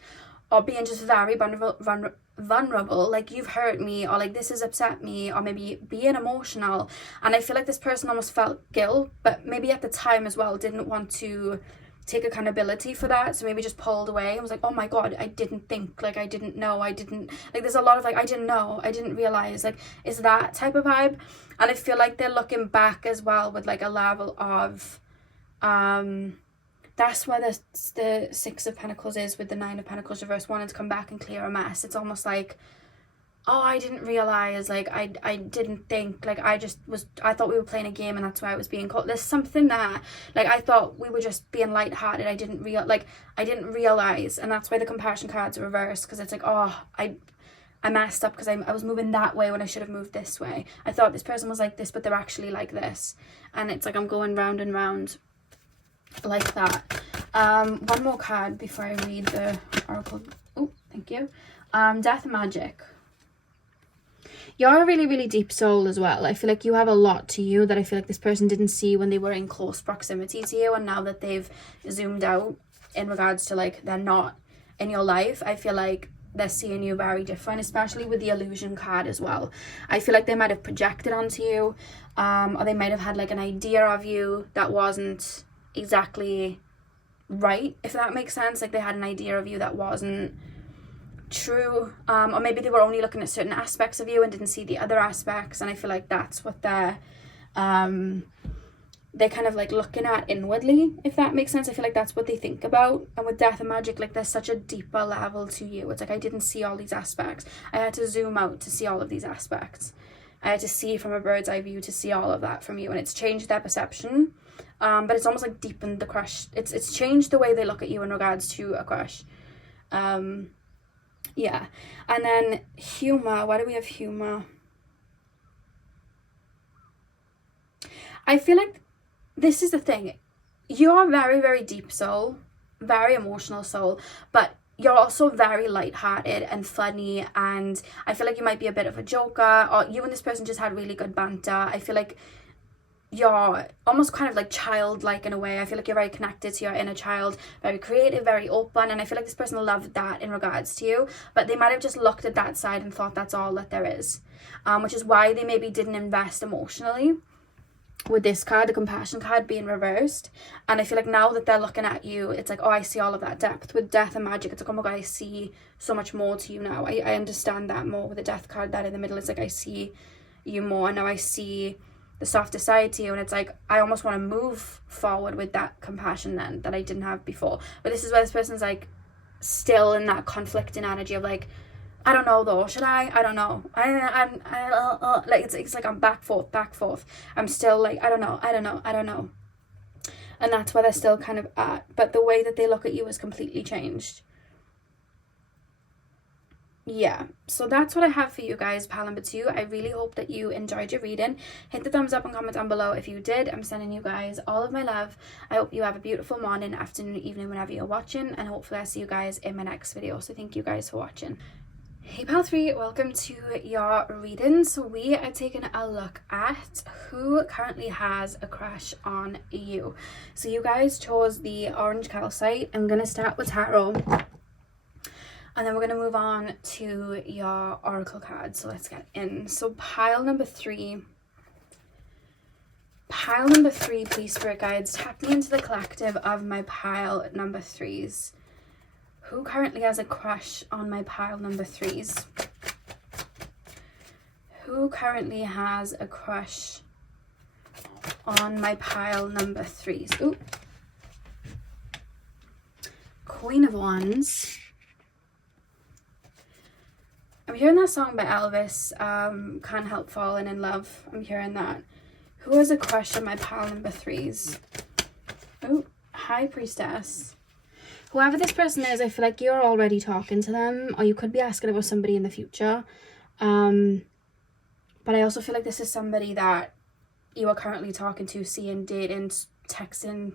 or being just very vulnerable, like you've hurt me, or like this has upset me, or maybe being emotional. And I feel like this person almost felt guilt, but maybe at the time as well didn't want to take accountability for that, so maybe just pulled away and was like, oh my god, I didn't think, like I didn't know, I didn't, like there's a lot of like, I didn't know, I didn't realize, like it's that type of vibe. And I feel like they're looking back as well with like a level of that's where the 6 of Pentacles is with the 9 of Pentacles reverse, wanting to come back and clear a mess. It's almost like, oh, I didn't realize, like I didn't think, like I thought we were playing a game, and that's why I was being caught. There's something that, like, I thought we were just being lighthearted. I didn't realize, and that's why the compassion card's are reversed, because it's like, oh, I messed up because I was moving that way when I should have moved this way. I thought this person was like this, but they're actually like this. And it's like I'm going round and round like that. One more card before I read the oracle. Oh, thank you. Death magic. You're a really, really deep soul as well. I feel like you have a lot to you that I feel like this person didn't see when they were in close proximity to you, and now that they've zoomed out in regards to like they're not in your life, I feel like they're seeing you very different, especially with the illusion card as well. I feel like they might have projected onto you, or they might have had like an idea of you that wasn't exactly right, if that makes sense. Like they had an idea of you that wasn't true, or maybe they were only looking at certain aspects of you and didn't see the other aspects, and I feel like that's what they're kind of like looking at inwardly, if that makes sense. I feel like that's what they think about. And with death and magic, like there's such a deeper level to you. It's like I didn't see all these aspects. I had to zoom out to see all of these aspects. I had to see from a bird's eye view to see all of that from you, and it's changed their perception, but it's almost like deepened the crush. It's changed the way they look at you in regards to a crush. Yeah. And then humor. Why do we have humor? I feel like this is the thing. You're a very, very deep soul, very emotional soul, but you're also very lighthearted and funny, and I feel like you might be a bit of a joker, or you and this person just had really good banter. I feel like you're almost kind of like childlike in a way. I feel like you're very connected to your inner child, very creative, very open, and I feel like this person loved that in regards to you, but they might have just looked at that side and thought that's all that there is, which is why they maybe didn't invest emotionally. With this card, the compassion card being reversed, and I feel like now that they're looking at you, it's like, oh, I see all of that depth. With death and magic, it's like, oh my god, I see so much more to you now. I understand that more. With the death card that in the middle, it's like I see you more, and now I see the softer side to you, and it's like I almost want to move forward with that compassion then that I didn't have before. But this is where this person's like still in that conflicting energy of like, I don't know though, should I don't know, like it's like I'm back forth. I'm still like I don't know, and that's where they're still kind of at, but the way that they look at you is completely changed. Yeah, so that's what I have for you guys, pile number 2. I really hope that you enjoyed your reading. Hit the thumbs up and comment down below if you did. I'm sending you guys all of my love. I hope you have a beautiful morning, afternoon, evening, whenever you're watching, and hopefully I'll see you guys in my next video. So thank you guys for watching. Hey pile 3, welcome to your reading. So we are taking a look at who currently has a crush on you. So you guys chose the orange calcite. I'm going to start with tarot, and then we're going to move on to your oracle cards. So let's get in. So pile number 3, please spirit guides, tap me into the collective of my pile number 3s. Who currently has a crush on my pile number 3s? Who currently has a crush on my pile number 3s? Ooh. Queen of Wands. I'm hearing that song by Elvis, Can't Help Falling in Love. I'm hearing that. Who has a crush on my pile number 3s? Oh, High Priestess. Whoever this person is, I feel like you're already talking to them, or you could be asking about somebody in the future. But I also feel like this is somebody that you are currently talking to, seeing, dating, texting,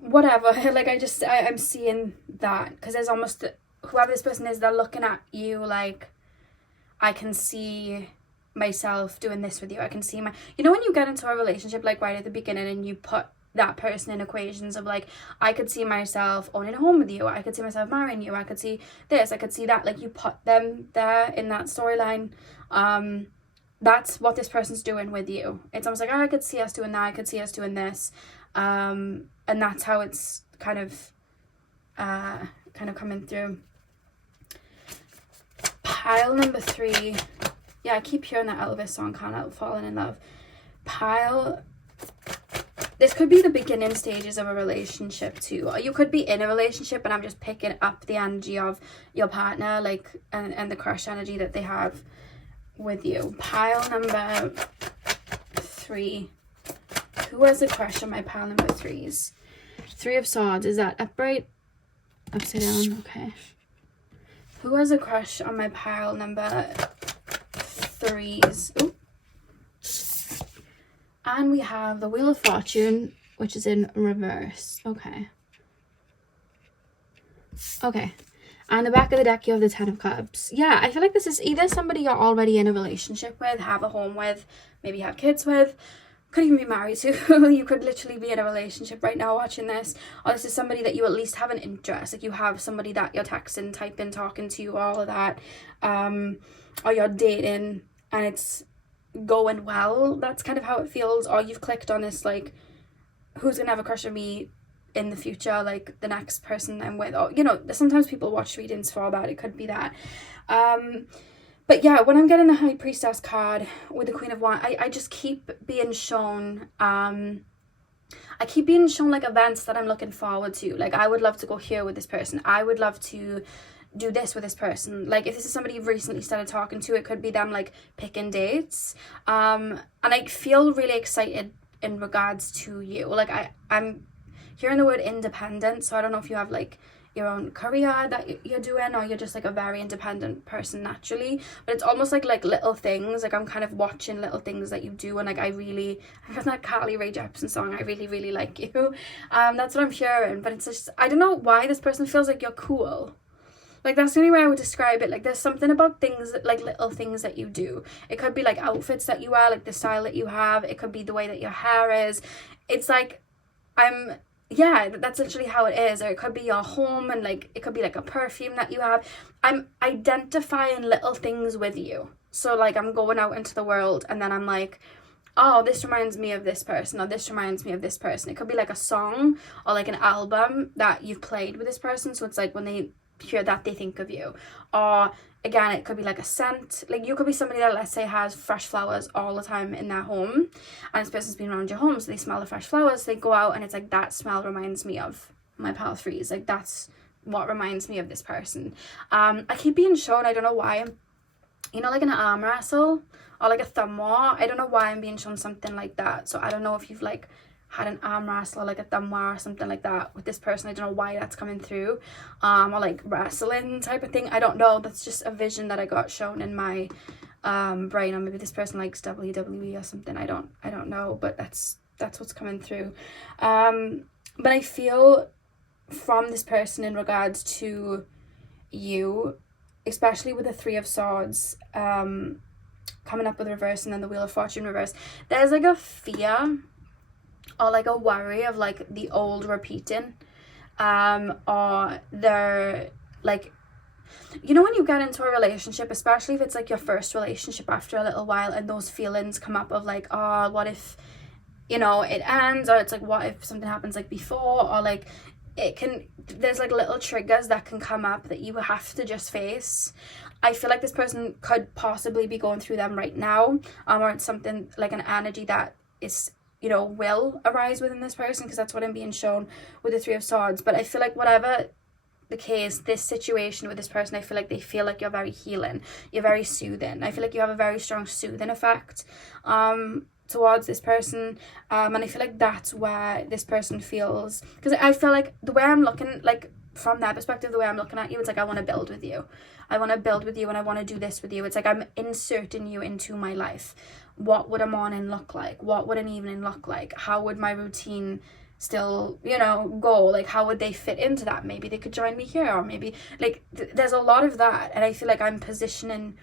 whatever. Like I'm seeing that, because there's almost, whoever this person is, they're looking at you like, I can see myself doing this with you. I can see when you get into a relationship, like right at the beginning, and you put that person in equations of like, I could see myself owning a home with you, I could see myself marrying you, I could see this, I could see that, like you put them there in that storyline. That's what this person's doing with you. It's almost like, oh, I could see us doing that, I could see us doing this, and that's how it's kind of coming through. Pile number 3, yeah, I keep hearing that Elvis song, Can't Help Falling in Love. This could be the beginning stages of a relationship too, or you could be in a relationship, and I'm just picking up the energy of your partner, like, and the crush energy that they have with you. Pile number 3. Who has a crush on my pile number 3s? 3 of Swords. Is that upright? Upside down? Okay. Who has a crush on my pile number 3s? Ooh. And we have the Wheel of Fortune, which is in reverse. Okay. And the back of the deck, you have the Ten of Cups. Yeah, I feel like this is either somebody you're already in a relationship with, have a home with, maybe have kids with, could even be married to. You could literally be in a relationship right now watching this. Or this is somebody that you at least have an interest. Like you have somebody that you're texting, typing, talking to, all of that. Or you're dating and it's going well. That's kind of how it feels. Or you've clicked on this, like, who's going to have a crush on me in the future, like the next person I'm with, or, you know, sometimes people watch readings for that, it could be that. But yeah, when I'm getting the High Priestess card with the Queen of Wands, I just keep being shown, I keep being shown like events that I'm looking forward to. Like, I would love to go here with this person, I would love to do this with this person. Like, if this is somebody you've recently started talking to, it could be them like picking dates, and I feel really excited in regards to you. Like, I'm hearing the word independent, so I don't know if you have like your own career that you're doing, or you're just like a very independent person naturally, but it's almost like little things. Like, I'm kind of watching little things that you do, and like I have that Carly Rae Jepsen song, I really, really like you. That's what I'm hearing, but it's just, I don't know why this person feels like you're cool. Like, that's the only way I would describe it. Like, there's something about things that, like, little things that you do. It could be like outfits that you wear, like the style that you have. It could be the way that your hair is. It's like, yeah, that's literally how it is. Or it could be your home, and like it could be like a perfume that you have. I'm identifying little things with you. So like, I'm going out into the world and then I'm like, oh, this reminds me of this person, or this reminds me of this person. It could be like a song or like an album that you've played with this person, so it's like when they hear that, they think of you. Or again, it could be like a scent. Like, you could be somebody that, let's say, has fresh flowers all the time in their home, and this person's been around your home, so they smell the fresh flowers, they go out and it's like, that smell reminds me of my pal Freeze. Like, that's what reminds me of this person. I keep being shown, I don't know why, you know, like an arm wrestle or like a thumb war. I don't know why I'm being shown something like that. So I don't know if you've like had an arm wrestle or like a thumb war or something like that with this person. I don't know why that's coming through, or like wrestling type of thing. I don't know, that's just a vision that I got shown in my brain. Or maybe this person likes WWE or something. I don't know, but that's what's coming through. But I feel from this person in regards to you, especially with the Three of Swords coming up with reverse, and then the Wheel of Fortune reverse, there's like a fear or like a worry of like the old repeating, or they're like, you know, when you get into a relationship, especially if it's like your first relationship after a little while, and those feelings come up of like, oh, what if, you know, it ends, or it's like, what if something happens like before, or like there's like little triggers that can come up that you have to just face. I feel like this person could possibly be going through them right now, or it's something like an energy that is, you know, will arise within this person, because that's what I'm being shown with the Three of Swords. But I feel like whatever the case, this situation with this person, I feel like they feel like you're very healing, you're very soothing. I feel like you have a very strong soothing effect towards this person, and I feel like that's where this person feels, because I feel like the way I'm looking, like from their perspective, the way I'm looking at you, it's like, I want to build with you, and I want to do this with you. It's like, I'm inserting you into my life. What would a morning look like? What would an evening look like? How would my routine still, you know, go? Like, how would they fit into that? Maybe they could join me here, or maybe like there's a lot of that, and I feel like I'm positioning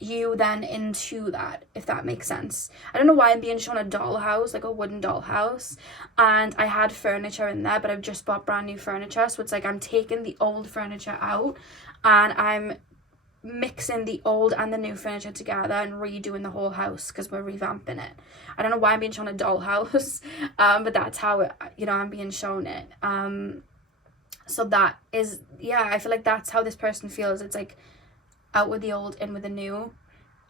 you then into that, if that makes sense. I don't know why I'm being shown a dollhouse, like a wooden dollhouse, and I had furniture in there, but I've just bought brand new furniture, so it's like I'm taking the old furniture out and I'm mixing the old and the new furniture together and redoing the whole house, because we're revamping it. I don't know why I'm being shown a dollhouse, but that's how it, you know, I'm being shown it. So that is, yeah, I feel like that's how this person feels. It's like out with the old, in with the new,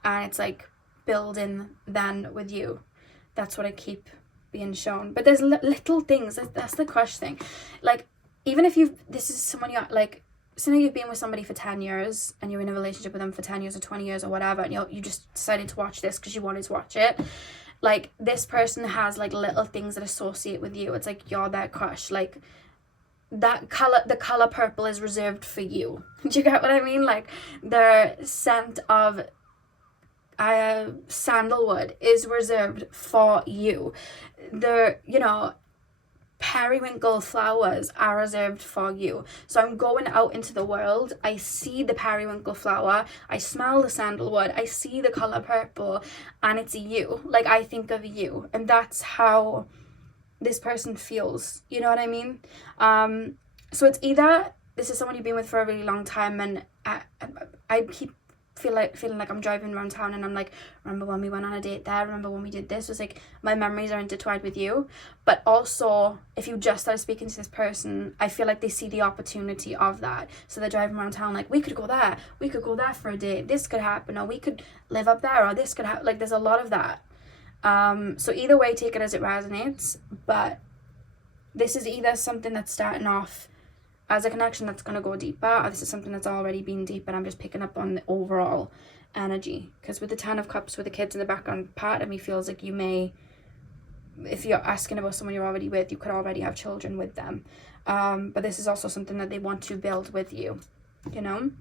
and it's like building then with you. That's what I keep being shown. But there's little things, that's the crush thing. Like, even if this is someone you're like, so now you've been with somebody for 10 years and you're in a relationship with them for 10 years or 20 years or whatever, and you just decided to watch this because you wanted to watch it. Like, this person has like little things that associate with you. It's like you're their crush. Like, that color, the color purple is reserved for you. Do you get what I mean? Like, the scent of sandalwood is reserved for you. You know, periwinkle flowers are reserved for you. So I'm going out into the world, I see the periwinkle flower, I smell the sandalwood, I see the color purple, and it's you. Like, I think of you, and that's how this person feels, you know what I mean? So it's either this is someone you've been with for a really long time, and I keep feeling like I'm driving around town and I'm like, remember when we went on a date there, remember when we did this. It's like my memories are intertwined with you. But also, if you just started speaking to this person, I feel like they see the opportunity of that, so they're driving around town like, we could go there for a date, this could happen, or we could live up there, or this could happen. Like, there's a lot of that. So either way, take it as it resonates, but this is either something that's starting off as a connection that's going to go deeper, or this is something that's already been deep, and I'm just picking up on the overall energy. Because with the 10 of Cups, with the kids in the background, part of me feels like you may, if you're asking about someone you're already with, you could already have children with them. But this is also something that they want to build with you, you know?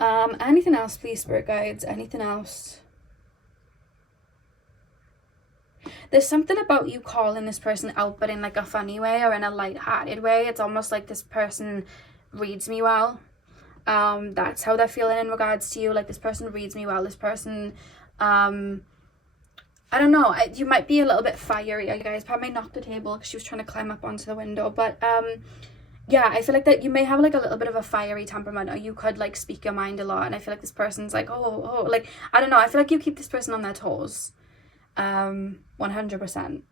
Anything else, please, Spirit Guides? Anything else? There's something about you calling this person out, but in like a funny way or in a light-hearted way. It's almost like this person reads me well. That's how they're feeling in regards to you. Like, this person reads me well. This person, I don't know. You might be a little bit fiery, you guys. Probably knocked the table because she was trying to climb up onto the window. But yeah, I feel like that you may have like a little bit of a fiery temperament, or you could like speak your mind a lot. And I feel like this person's like, oh, like, I don't know. I feel like you keep this person on their toes. 100%. And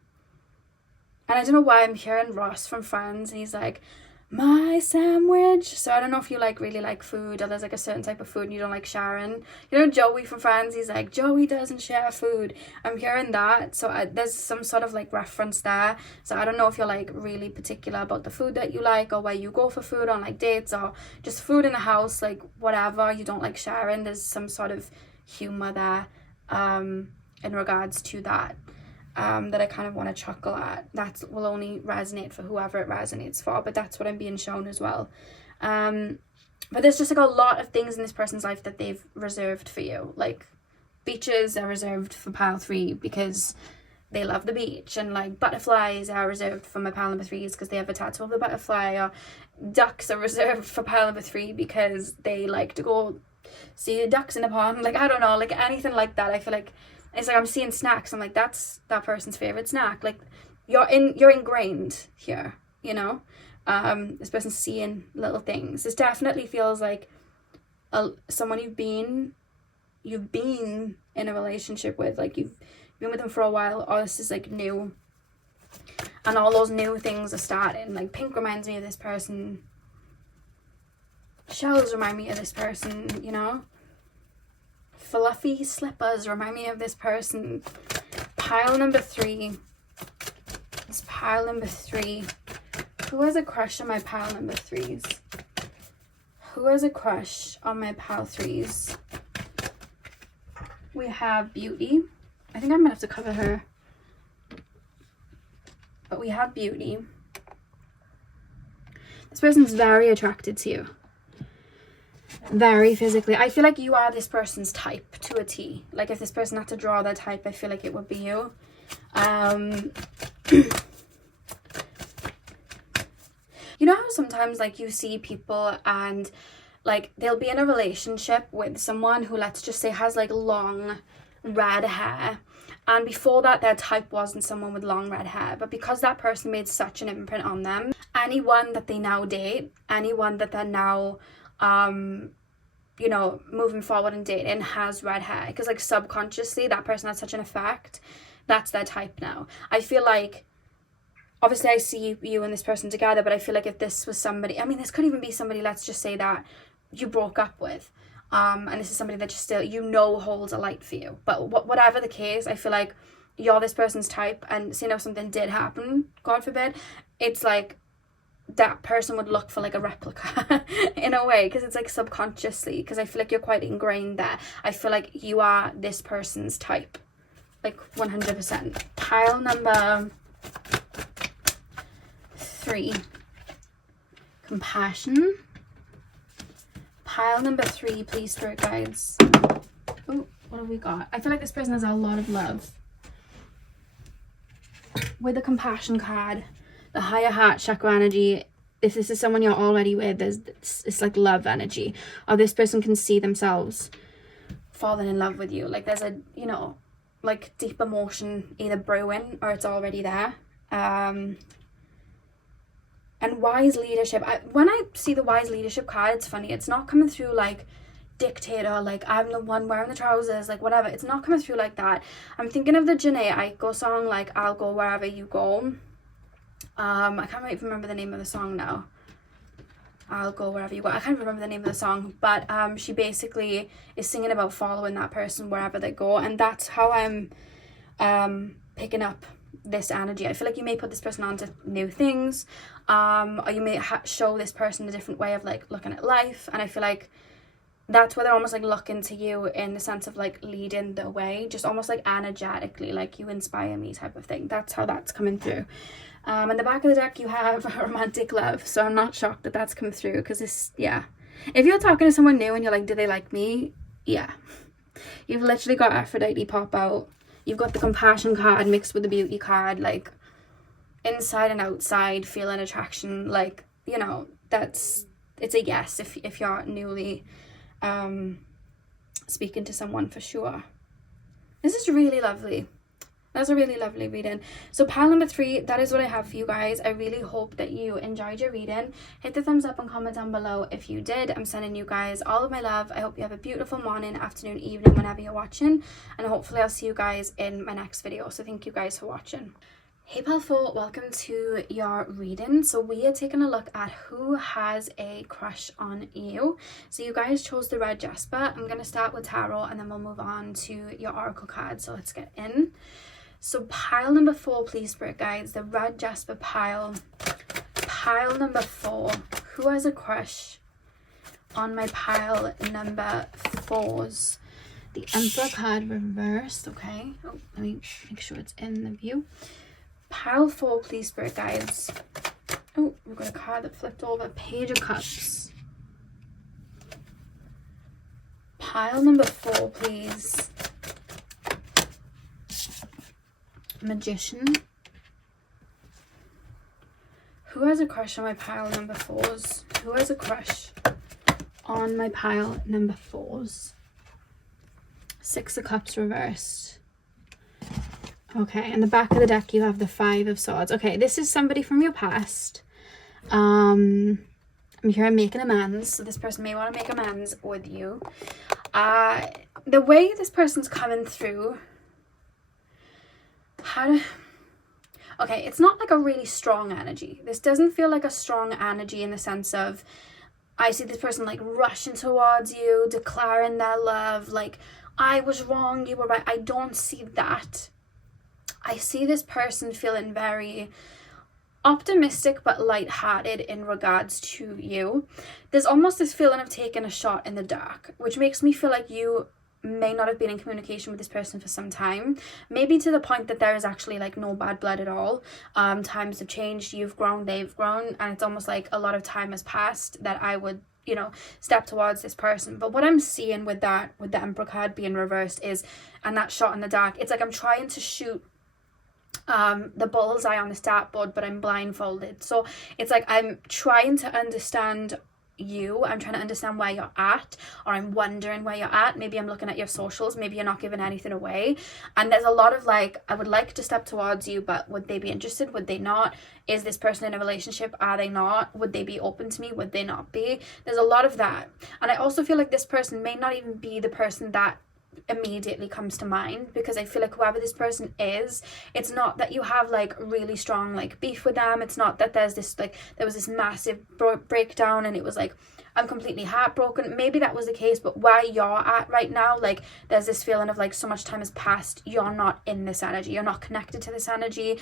I don't know why I'm hearing Ross from Friends, and he's like, my sandwich. So I don't know if you like really like food, or there's like a certain type of food and you don't like sharing. You know Joey from Friends, he's like, Joey doesn't share food. I'm hearing that, so there's some sort of like reference there. So I don't know if you're like really particular about the food that you like, or where you go for food on like dates, or just food in the house, like whatever, you don't like sharing. There's some sort of humor there in regards to that, that I kind of want to chuckle at. That will only resonate for whoever it resonates for, but that's what I'm being shown as well. But there's just like a lot of things in this person's life that they've reserved for you. Like, beaches are reserved for pile 3 because they love the beach, and like butterflies are reserved for my pile number 3s because they have a tattoo of the butterfly, or ducks are reserved for pile number 3 because they like to go see the ducks in the pond. Like, I don't know, like anything like that. I feel like it's like I'm seeing snacks. I'm like, that's that person's favorite snack. Like, you're ingrained here, you know. This person's seeing little things. This definitely feels like someone you've been in a relationship with. Like, you've been with them for a while, or this is like new, and all those new things are starting. Like, pink reminds me of this person. Shells remind me of this person, you know. Fluffy slippers remind me of this person. Pile number 3. It's pile number 3. Who has a crush on my pile number 3s? Who has a crush on my pile 3s? We have Beauty. I think I'm gonna have to cover her. But we have Beauty. This person's very attracted to you. Very physically. I feel like you are this person's type to a T. Like, if this person had to draw their type, I feel like it would be you. You know how sometimes like you see people and like they'll be in a relationship with someone who, let's just say, has like long red hair, and before that their type wasn't someone with long red hair, but because that person made such an imprint on them, anyone that they now date, anyone that they're now you know, moving forward and dating has red hair, because like subconsciously that person had such an effect. That's their type now. I feel like, obviously I see you and this person together, but I feel like if this was somebody, I mean, this could even be somebody, let's just say, that you broke up with, and this is somebody that just still, you know, holds a light for you. But whatever the case, I feel like you're this person's type, and you know, something did happen, God forbid, it's like that person would look for like a replica in a way, because it's like subconsciously, because I feel like you're quite ingrained there. I feel like you are this person's type, like 100%. Pile number 3, compassion. Pile number 3, please, Spirit Guides. Oh, what have we got? I feel like this person has a lot of love. With the compassion card, the higher heart chakra energy. If this is someone you're already with, it's like love energy, or this person can see themselves falling in love with you. Like there's a, you know, like deep emotion either brewing or it's already there. And wise leadership. When I see the wise leadership card, it's funny. It's not coming through like dictator, like I'm the one wearing the trousers, like whatever. It's not coming through like that. I'm thinking of the Janae Aiko song, like I'll go wherever you go. I can't even remember the name of the song now. I'll go wherever you go. I can't remember the name of the song, but she basically is singing about following that person wherever they go, and that's how I'm picking up this energy. I feel like you may put this person on to new things, or you may show this person a different way of like looking at life, and I feel like that's where they're almost like looking to you in the sense of like leading the way, just almost like energetically, like you inspire me type of thing. That's how that's coming through. In the back of the deck you have romantic love, so I'm not shocked that that's come through, because this, yeah, if you're talking to someone new and you're like, do they like me? Yeah, you've literally got Aphrodite pop out. You've got the compassion card mixed with the beauty card, like inside and outside feeling attraction, like, you know, it's a yes if you're newly speaking to someone, for sure. This is really lovely. That's a really lovely reading. So pile number 3, that is what I have for you guys. I really hope that you enjoyed your reading. Hit the thumbs up and comment down below if you did. I'm sending you guys all of my love. I hope you have a beautiful morning, afternoon, evening, whenever you're watching. And hopefully I'll see you guys in my next video. So thank you guys for watching. Hey pile 4, welcome to your reading. So we are taking a look at who has a crush on you. So you guys chose the red jasper. I'm going to start with tarot and then we'll move on to your oracle card. So let's get in. So pile number 4, please, spirit guides, the red jasper pile. Pile number 4, who has a crush on my pile number 4s? The Emperor card reversed, okay. Oh, let me make sure it's in the view. Pile 4, please, spirit guides. Oh, we've got a card that flipped over. Page of Cups. Pile number 4, please. Magician. Who has a crush on my pile number 4s? Who has a crush on my pile number 4s? 6 of Cups reversed. Okay, in the back of the deck you have the 5 of Swords. Okay, this is somebody from your past. I'm here making amends, so this person may want to make amends with you. The way this person's coming through, okay, it's not like a really strong energy. This doesn't feel like a strong energy in the sense of, I see this person like rushing towards you, declaring their love, like, I was wrong, you were right. I don't see that. I see this person feeling very optimistic but lighthearted in regards to you. There's almost this feeling of taking a shot in the dark, which makes me feel like you may not have been in communication with this person for some time, maybe to the point that there is actually like no bad blood at all. Times have changed, you've grown, they've grown, and it's almost like a lot of time has passed that I would, you know, step towards this person. But what I'm seeing with the Emperor card being reversed is, and that shot in the dark, it's like I'm trying to shoot the bullseye on the dartboard, but I'm blindfolded. So it's like I'm trying to understand you, I'm trying to understand where you're at, or I'm wondering where you're at. Maybe I'm looking at your socials, maybe you're not giving anything away, and there's a lot of like, I would like to step towards you, but would they be interested, would they not? Is this person in a relationship, are they not? Would they be open to me, would they not be? There's a lot of that. And I also feel like this person may not even be the person that immediately comes to mind, because I feel like whoever this person is, it's not that you have like really strong like beef with them, it's not that there's this like, there was this massive breakdown and it was like I'm completely heartbroken. Maybe that was the case, but where you're at right now, like there's this feeling of like so much time has passed, you're not in this energy, you're not connected to this energy.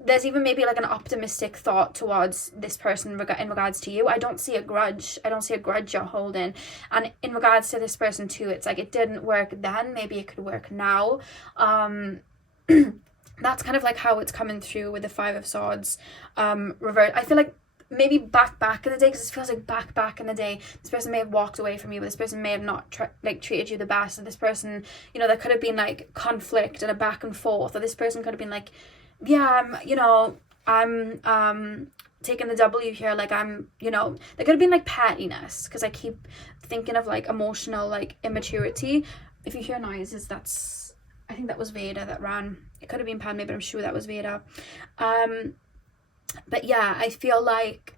There's even maybe like an optimistic thought towards this person in regards to you. I don't see a grudge. I don't see a grudge you're holding. And in regards to this person too, it's like it didn't work then. Maybe it could work now. That's kind of like how it's coming through with the 5 of Swords. Revert. I feel like maybe back in the day, because it feels like back in the day, this person may have walked away from you, but this person may have not treated you the best. So this person, you know, there could have been like conflict and a back and forth, or this person could have been like, yeah, you know, I'm taking the W here, like I'm, you know, there could have been like pettiness, because I keep thinking of like emotional like immaturity. If you hear noises, that's, I think that was Veda that ran. It could have been Padme, but I'm sure that was Veda. But yeah, I feel like,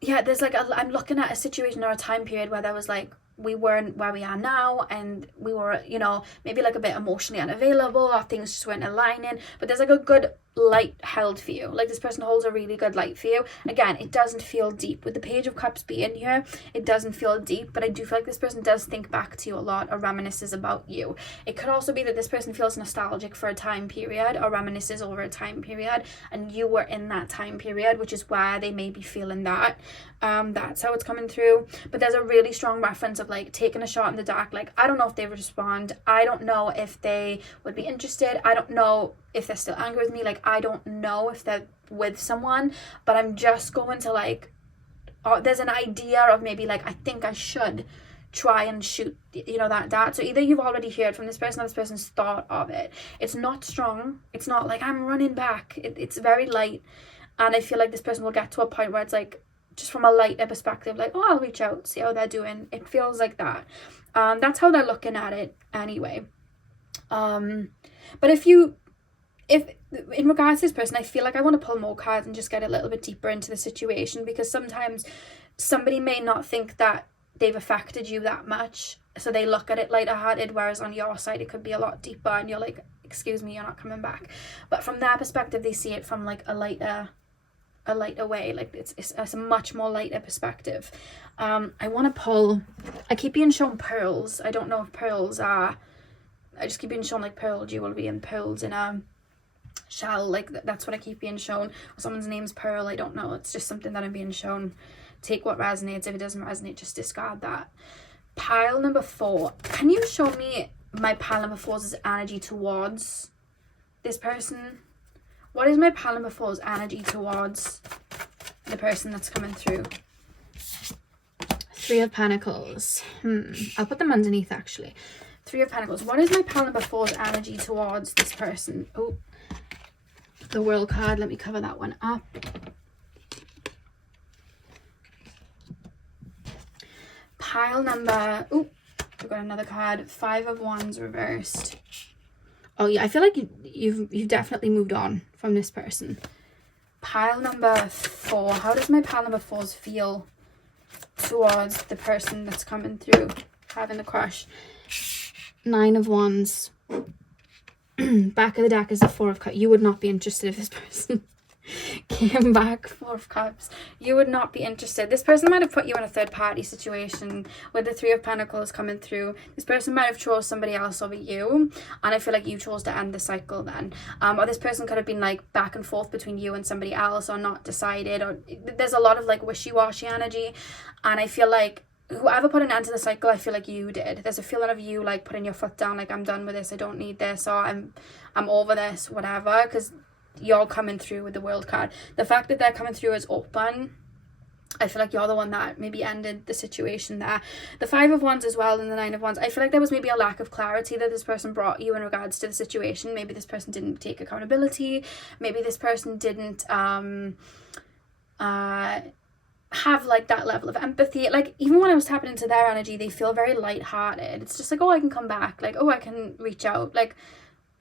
yeah, there's like I'm looking at a situation or a time period where there was like, we weren't where we are now, and we were, you know, maybe like a bit emotionally unavailable, or things just weren't aligning, but there's like a good light held for you. Like, this person holds a really good light for you. Again, it doesn't feel deep. With the Page of Cups being here, it doesn't feel deep, but I do feel like this person does think back to you a lot, or reminisces about you. It could also be that this person feels nostalgic for a time period, or reminisces over a time period, and you were in that time period, which is where they may be feeling that. That's how it's coming through. But there's a really strong reference of like taking a shot in the dark. Like, I don't know if they respond, I don't know if they would be interested, I don't know if they're still angry with me, like I don't know if they're with someone, but I'm just going to like, there's an idea of maybe like, I think I should try and shoot, you know, that dart. So either you've already heard from this person, or this person's thought of it. It's not strong, it's not like I'm running back, it's very light. And I feel like this person will get to a point where it's like, just from a lighter perspective, like, oh, I'll reach out, see how they're doing. It feels like that. That's how they're looking at it anyway. But if in regards to this person, I feel like I want to pull more cards and just get a little bit deeper into the situation, because sometimes somebody may not think that they've affected you that much, so they look at it lighter-hearted, whereas on your side it could be a lot deeper, and you're like, excuse me, you're not coming back. But from their perspective, they see it from like a lighter way, like it's a much more lighter perspective. I want to pull, I keep being shown pearls. I don't know if pearls are, I just keep being shown like pearl jewelry and pearls in a shell, like that's what I keep being shown. Someone's name's Pearl, I don't know, it's just something that I'm being shown. Take what resonates. If it doesn't resonate, just discard that. Pile number 4, can you show me my pile number 4's energy towards this person? What is my pile number 4's energy towards the person that's coming through? 3 of Pentacles. I'll put them underneath actually. 3 of Pentacles. What is my pile number 4's energy towards this person? Oh, the World card. Let me cover that one up. Pile number... Oh, we've got another card. 5 of Wands reversed. Oh yeah, I feel like you've definitely moved on from this person. Pile number 4. How does my pile number 4's feel towards the person that's coming through, having the crush? 9 of Wands. Back of the deck is the 4 of Cups. You would not be interested if this person came back. 4 of Cups. You would not be interested. This person might have put you in a third party situation with the 3 of Pentacles coming through. This person might have chose somebody else over you, and I feel like you chose to end the cycle then. Or this person could have been like back and forth between you and somebody else, or not decided, or there's a lot of like wishy-washy energy, and I feel like whoever put an end to the cycle, I feel like you did. There's a feeling of you like putting your foot down, like I'm done with this, I don't need this, or I'm over this, whatever, because you're coming through with the World card. The fact that they're coming through as open, I feel like you're the one that maybe ended the situation there. The 5 of Wands as well, and the 9 of Wands, I feel like there was maybe a lack of clarity that this person brought you in regards to the situation. Maybe this person didn't take accountability, maybe this person didn't have like that level of empathy. Like, even when I was tapping into their energy, they feel very light-hearted. It's just like, oh, I can come back, like, oh, I can reach out, like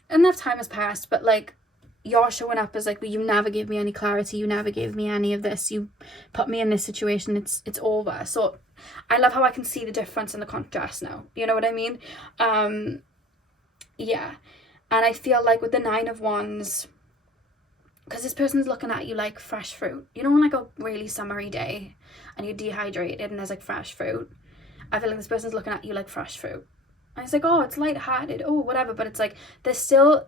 enough time has passed, but like you're showing up as like, well, you never gave me any clarity, you never gave me any of this, you put me in this situation, it's over. So I love how I can see the difference in the contrast now, you know what I mean? Yeah, and I feel like with the 9 of Wands, because this person's looking at you like fresh fruit. You know, on like a really summery day and you're dehydrated and there's like fresh fruit. I feel like this person's looking at you like fresh fruit. And it's like, oh, it's lighthearted, oh, whatever. But it's like, they're still,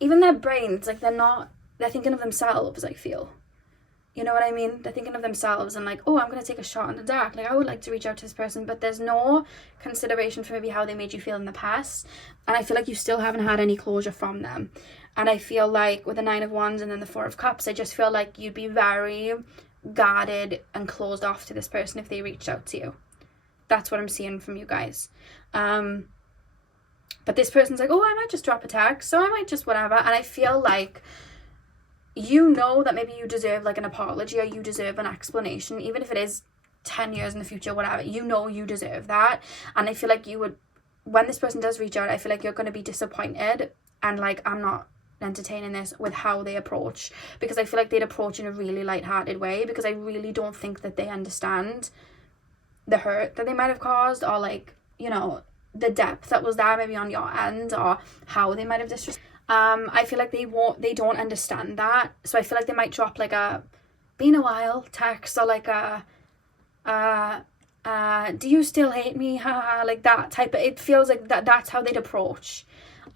even their brain, it's like they're thinking of themselves, I feel. You know what I mean? They're thinking of themselves and like, oh, I'm going to take a shot in the dark. Like, I would like to reach out to this person, but there's no consideration for maybe how they made you feel in the past. And I feel like you still haven't had any closure from them. And I feel like with the 9 of Wands and then the 4 of Cups, I just feel like you'd be very guarded and closed off to this person if they reached out to you. That's what I'm seeing from you guys. But this person's like, oh, I might just drop a text, so I might just whatever. And I feel like you know that maybe you deserve like an apology, or you deserve an explanation, even if it is 10 years in the future, whatever. You know you deserve that. And I feel like you would, when this person does reach out, I feel like you're going to be disappointed, and like, I'm not entertaining this with how they approach, because I feel like they'd approach in a really light-hearted way, because I really don't think that they understand the hurt that they might have caused, or like, you know, the depth that was there maybe on your end, or how they might have disrespected. I feel like they don't understand that, so I feel like they might drop like a "been a while" text, or like a do you still hate me, haha, like that type of, it feels like that's how they'd approach.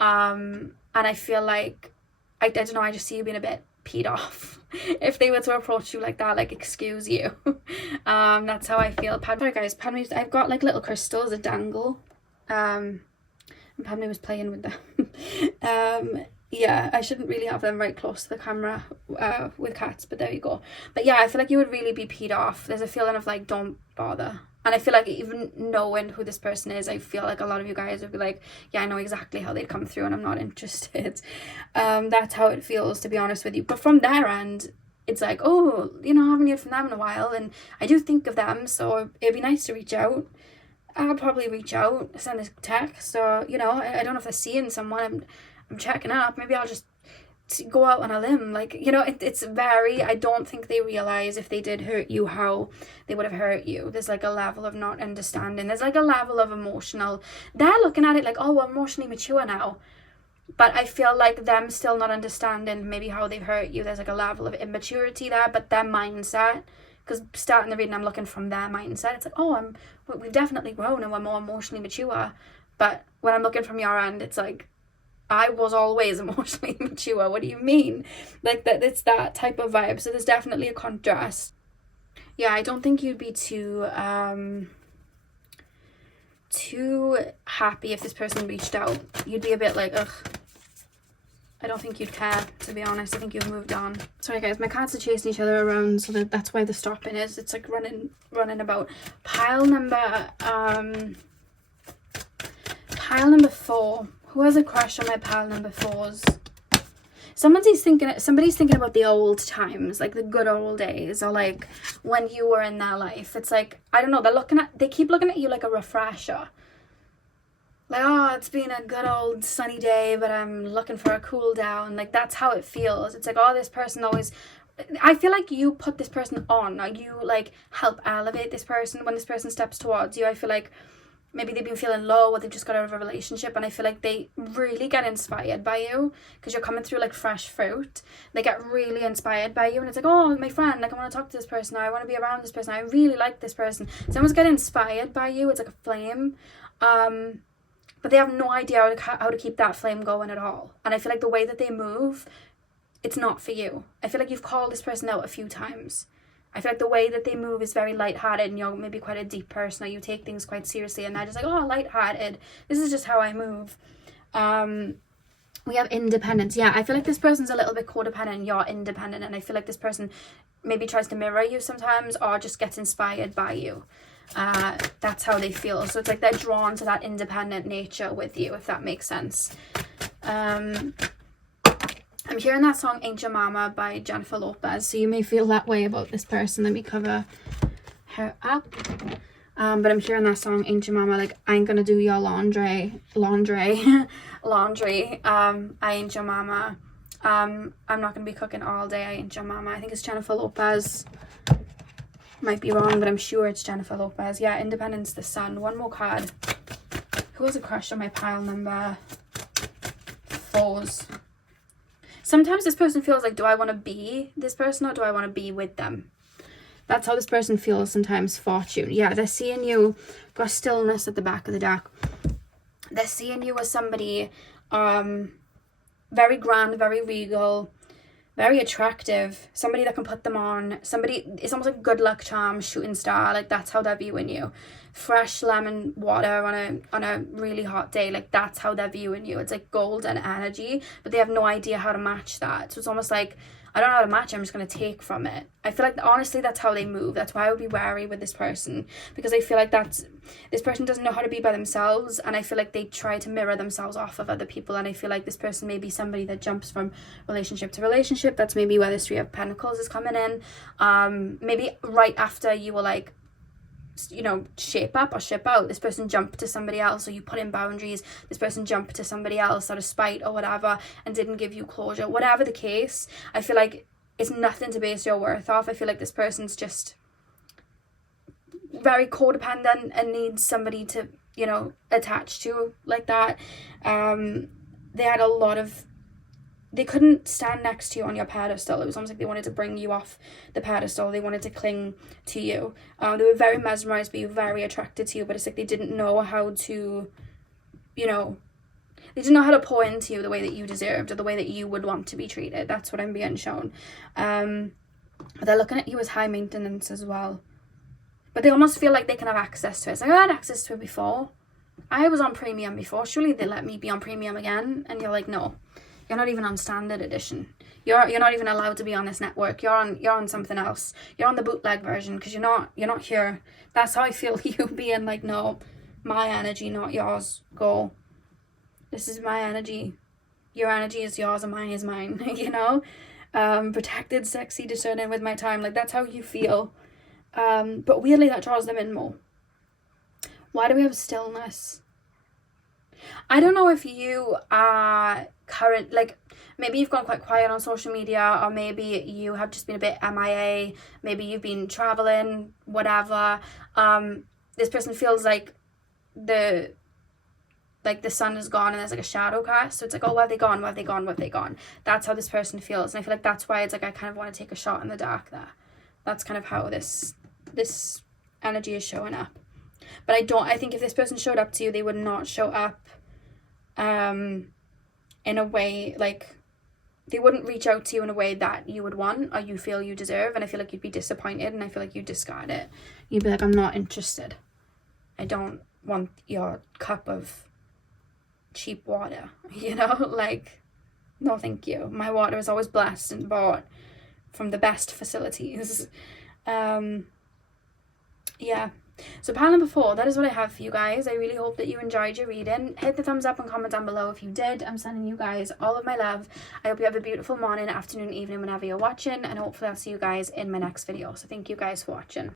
And I feel like, I don't know, I just see you being a bit peed off if they were to approach you like that, like, excuse you. That's how I feel. Sorry guys, Padme, I've got like little crystals that dangle, and Padme was playing with them. Yeah, I shouldn't really have them right close to the camera with cats, but there you go. But yeah, I feel like you would really be peed off. There's a feeling of like, don't bother. And I feel like even knowing who this person is, I feel like a lot of you guys would be like, yeah, I know exactly how they'd come through and I'm not interested. That's how it feels, to be honest with you. But from their end, it's like, oh, you know, I haven't heard from them in a while, and I do think of them, so it'd be nice to reach out. I'll probably reach out, send a text, or, you know, I don't know if they're seeing someone, I'm checking up, maybe I'll just go out on a limb, like, you know, it's very, I don't think they realize if they did hurt you how they would have hurt you. There's like a level of not understanding, there's like a level of emotional, they're looking at it like, oh, we're emotionally mature now, but I feel like them still not understanding maybe how they've hurt you. There's like a level of immaturity there, but their mindset, because starting the reading, I'm looking from their mindset, it's like, oh, we've definitely grown and we're more emotionally mature. But when I'm looking from your end, it's like, I was always emotionally mature. What do you mean? Like, that, it's that type of vibe. So there's definitely a contrast. Yeah, I don't think you'd be too happy if this person reached out. You'd be a bit like, ugh. I don't think you'd care, to be honest. I think you've moved on. Sorry guys, my cats are chasing each other around, so that's why the stopping is. It's like running about. Pile number 4. Who has a crush on my pile number 4s? Somebody's thinking about the old times, like the good old days, or like when you were in their life. It's like, I don't know, they keep looking at you like a refresher. Like, oh, it's been a good old sunny day, but I'm looking for a cool down. Like, that's how it feels. It's like, oh, this person always, I feel like you put this person on, or you like help elevate this person when this person steps towards you. I feel like maybe they've been feeling low, or they've just got out of a relationship, and I feel like they really get inspired by you because you're coming through like fresh fruit. They get really inspired by you, and it's like, oh, my friend, like, I want to talk to this person, or I want to be around this person, I really like this person. Someone's getting inspired by you. It's like a flame, but they have no idea how to keep that flame going at all. And I feel like the way that they move, it's not for you. I feel like you've called this person out a few times. I feel like the way that they move is very lighthearted, and you're maybe quite a deep person, or you take things quite seriously, and they're just like, oh, lighthearted. This is just how I move. We have independence. Yeah, I feel like this person's a little bit codependent, and you're independent, and I feel like this person maybe tries to mirror you sometimes, or just gets inspired by you. That's how they feel. So it's like they're drawn to that independent nature with you, if that makes sense. I'm hearing that song Ain't Your Mama by Jennifer Lopez, so you may feel that way about this person. Let me cover her up. But I'm hearing that song Ain't Your Mama, like, I ain't gonna do your laundry. I ain't your mama. I'm not gonna be cooking all day. I ain't your mama. I think it's Jennifer Lopez. Might be wrong, but I'm sure it's Jennifer Lopez. Yeah, Independence, the Sun. One more card. Who has a crush on my pile number 4s? Sometimes this person feels like, do I want to be this person, or do I want to be with them? That's how this person feels sometimes. Fortune. Yeah, they're seeing you. Got stillness at the back of the deck. They're seeing you as somebody very grand, very regal, very attractive, somebody that can put them on, somebody, it's almost like good luck charm, shooting star, like that's how they're viewing you. Fresh lemon water on a really hot day, like that's how they're viewing you. It's like golden energy, but they have no idea how to match that. So it's almost like, I don't know how to match it, I'm just going to take from it. I feel like, honestly, that's how they move. That's why I would be wary with this person, because I feel like this person doesn't know how to be by themselves, and I feel like they try to mirror themselves off of other people, and I feel like this person may be somebody that jumps from relationship to relationship. That's maybe where this Three of Pentacles is coming in. Maybe right after you were like, you know, shape up or ship out, this person jumped to somebody else, or you put in boundaries, this person jumped to somebody else out of spite or whatever and didn't give you closure. Whatever the case, I feel like it's nothing to base your worth off. I feel like this person's just very codependent and needs somebody to, you know, attach to like that. They had a lot of, they couldn't stand next to you on your pedestal. It was almost like they wanted to bring you off the pedestal. They wanted to cling to you. They were very mesmerized by you, very attracted to you, but it's like they didn't know how to, you know, they didn't know how to pour into you the way that you deserved, or the way that you would want to be treated. That's what I'm being shown. They're looking at you as high maintenance as well. But they almost feel like they can have access to it. It's like, I had access to it before. I was on premium before. Surely they let me be on premium again. And you're like, no. You're not even on standard edition. You're not even allowed to be on this network. You're on something else. You're on the bootleg version, because you're not here. That's how I feel you being like, no, my energy, not yours. Go. This is my energy. Your energy is yours and mine is mine. You know? Protected, sexy, discerning with my time. Like, that's how you feel. But weirdly that draws them in more. Why do we have stillness? I don't know if you are like, maybe you've gone quite quiet on social media, or maybe you have just been a bit MIA, maybe you've been traveling, whatever. This person feels like the sun is gone and there's like a shadow cast, so it's like, oh, where have they gone, where have they gone, where have they gone? That's how this person feels, and I feel like that's why it's like I kind of want to take a shot in the dark there. That's kind of how this energy is showing up. But I think if this person showed up to you, they would not show up in a way, like, they wouldn't reach out to you in a way that you would want or you feel you deserve, and I feel like you'd be disappointed, and I feel like you'd discard it. You'd be like, I'm not interested. I don't want your cup of cheap water, you know? Like, no thank you. My water is always blessed and bought from the best facilities. Yeah. So pile number 4, that is what I have for you guys. I really hope that you enjoyed your reading. Hit the thumbs up and comment down below if you did. I'm sending you guys all of my love. I hope you have a beautiful morning, afternoon, evening, whenever you're watching, and hopefully I'll see you guys in my next video. So thank you guys for watching.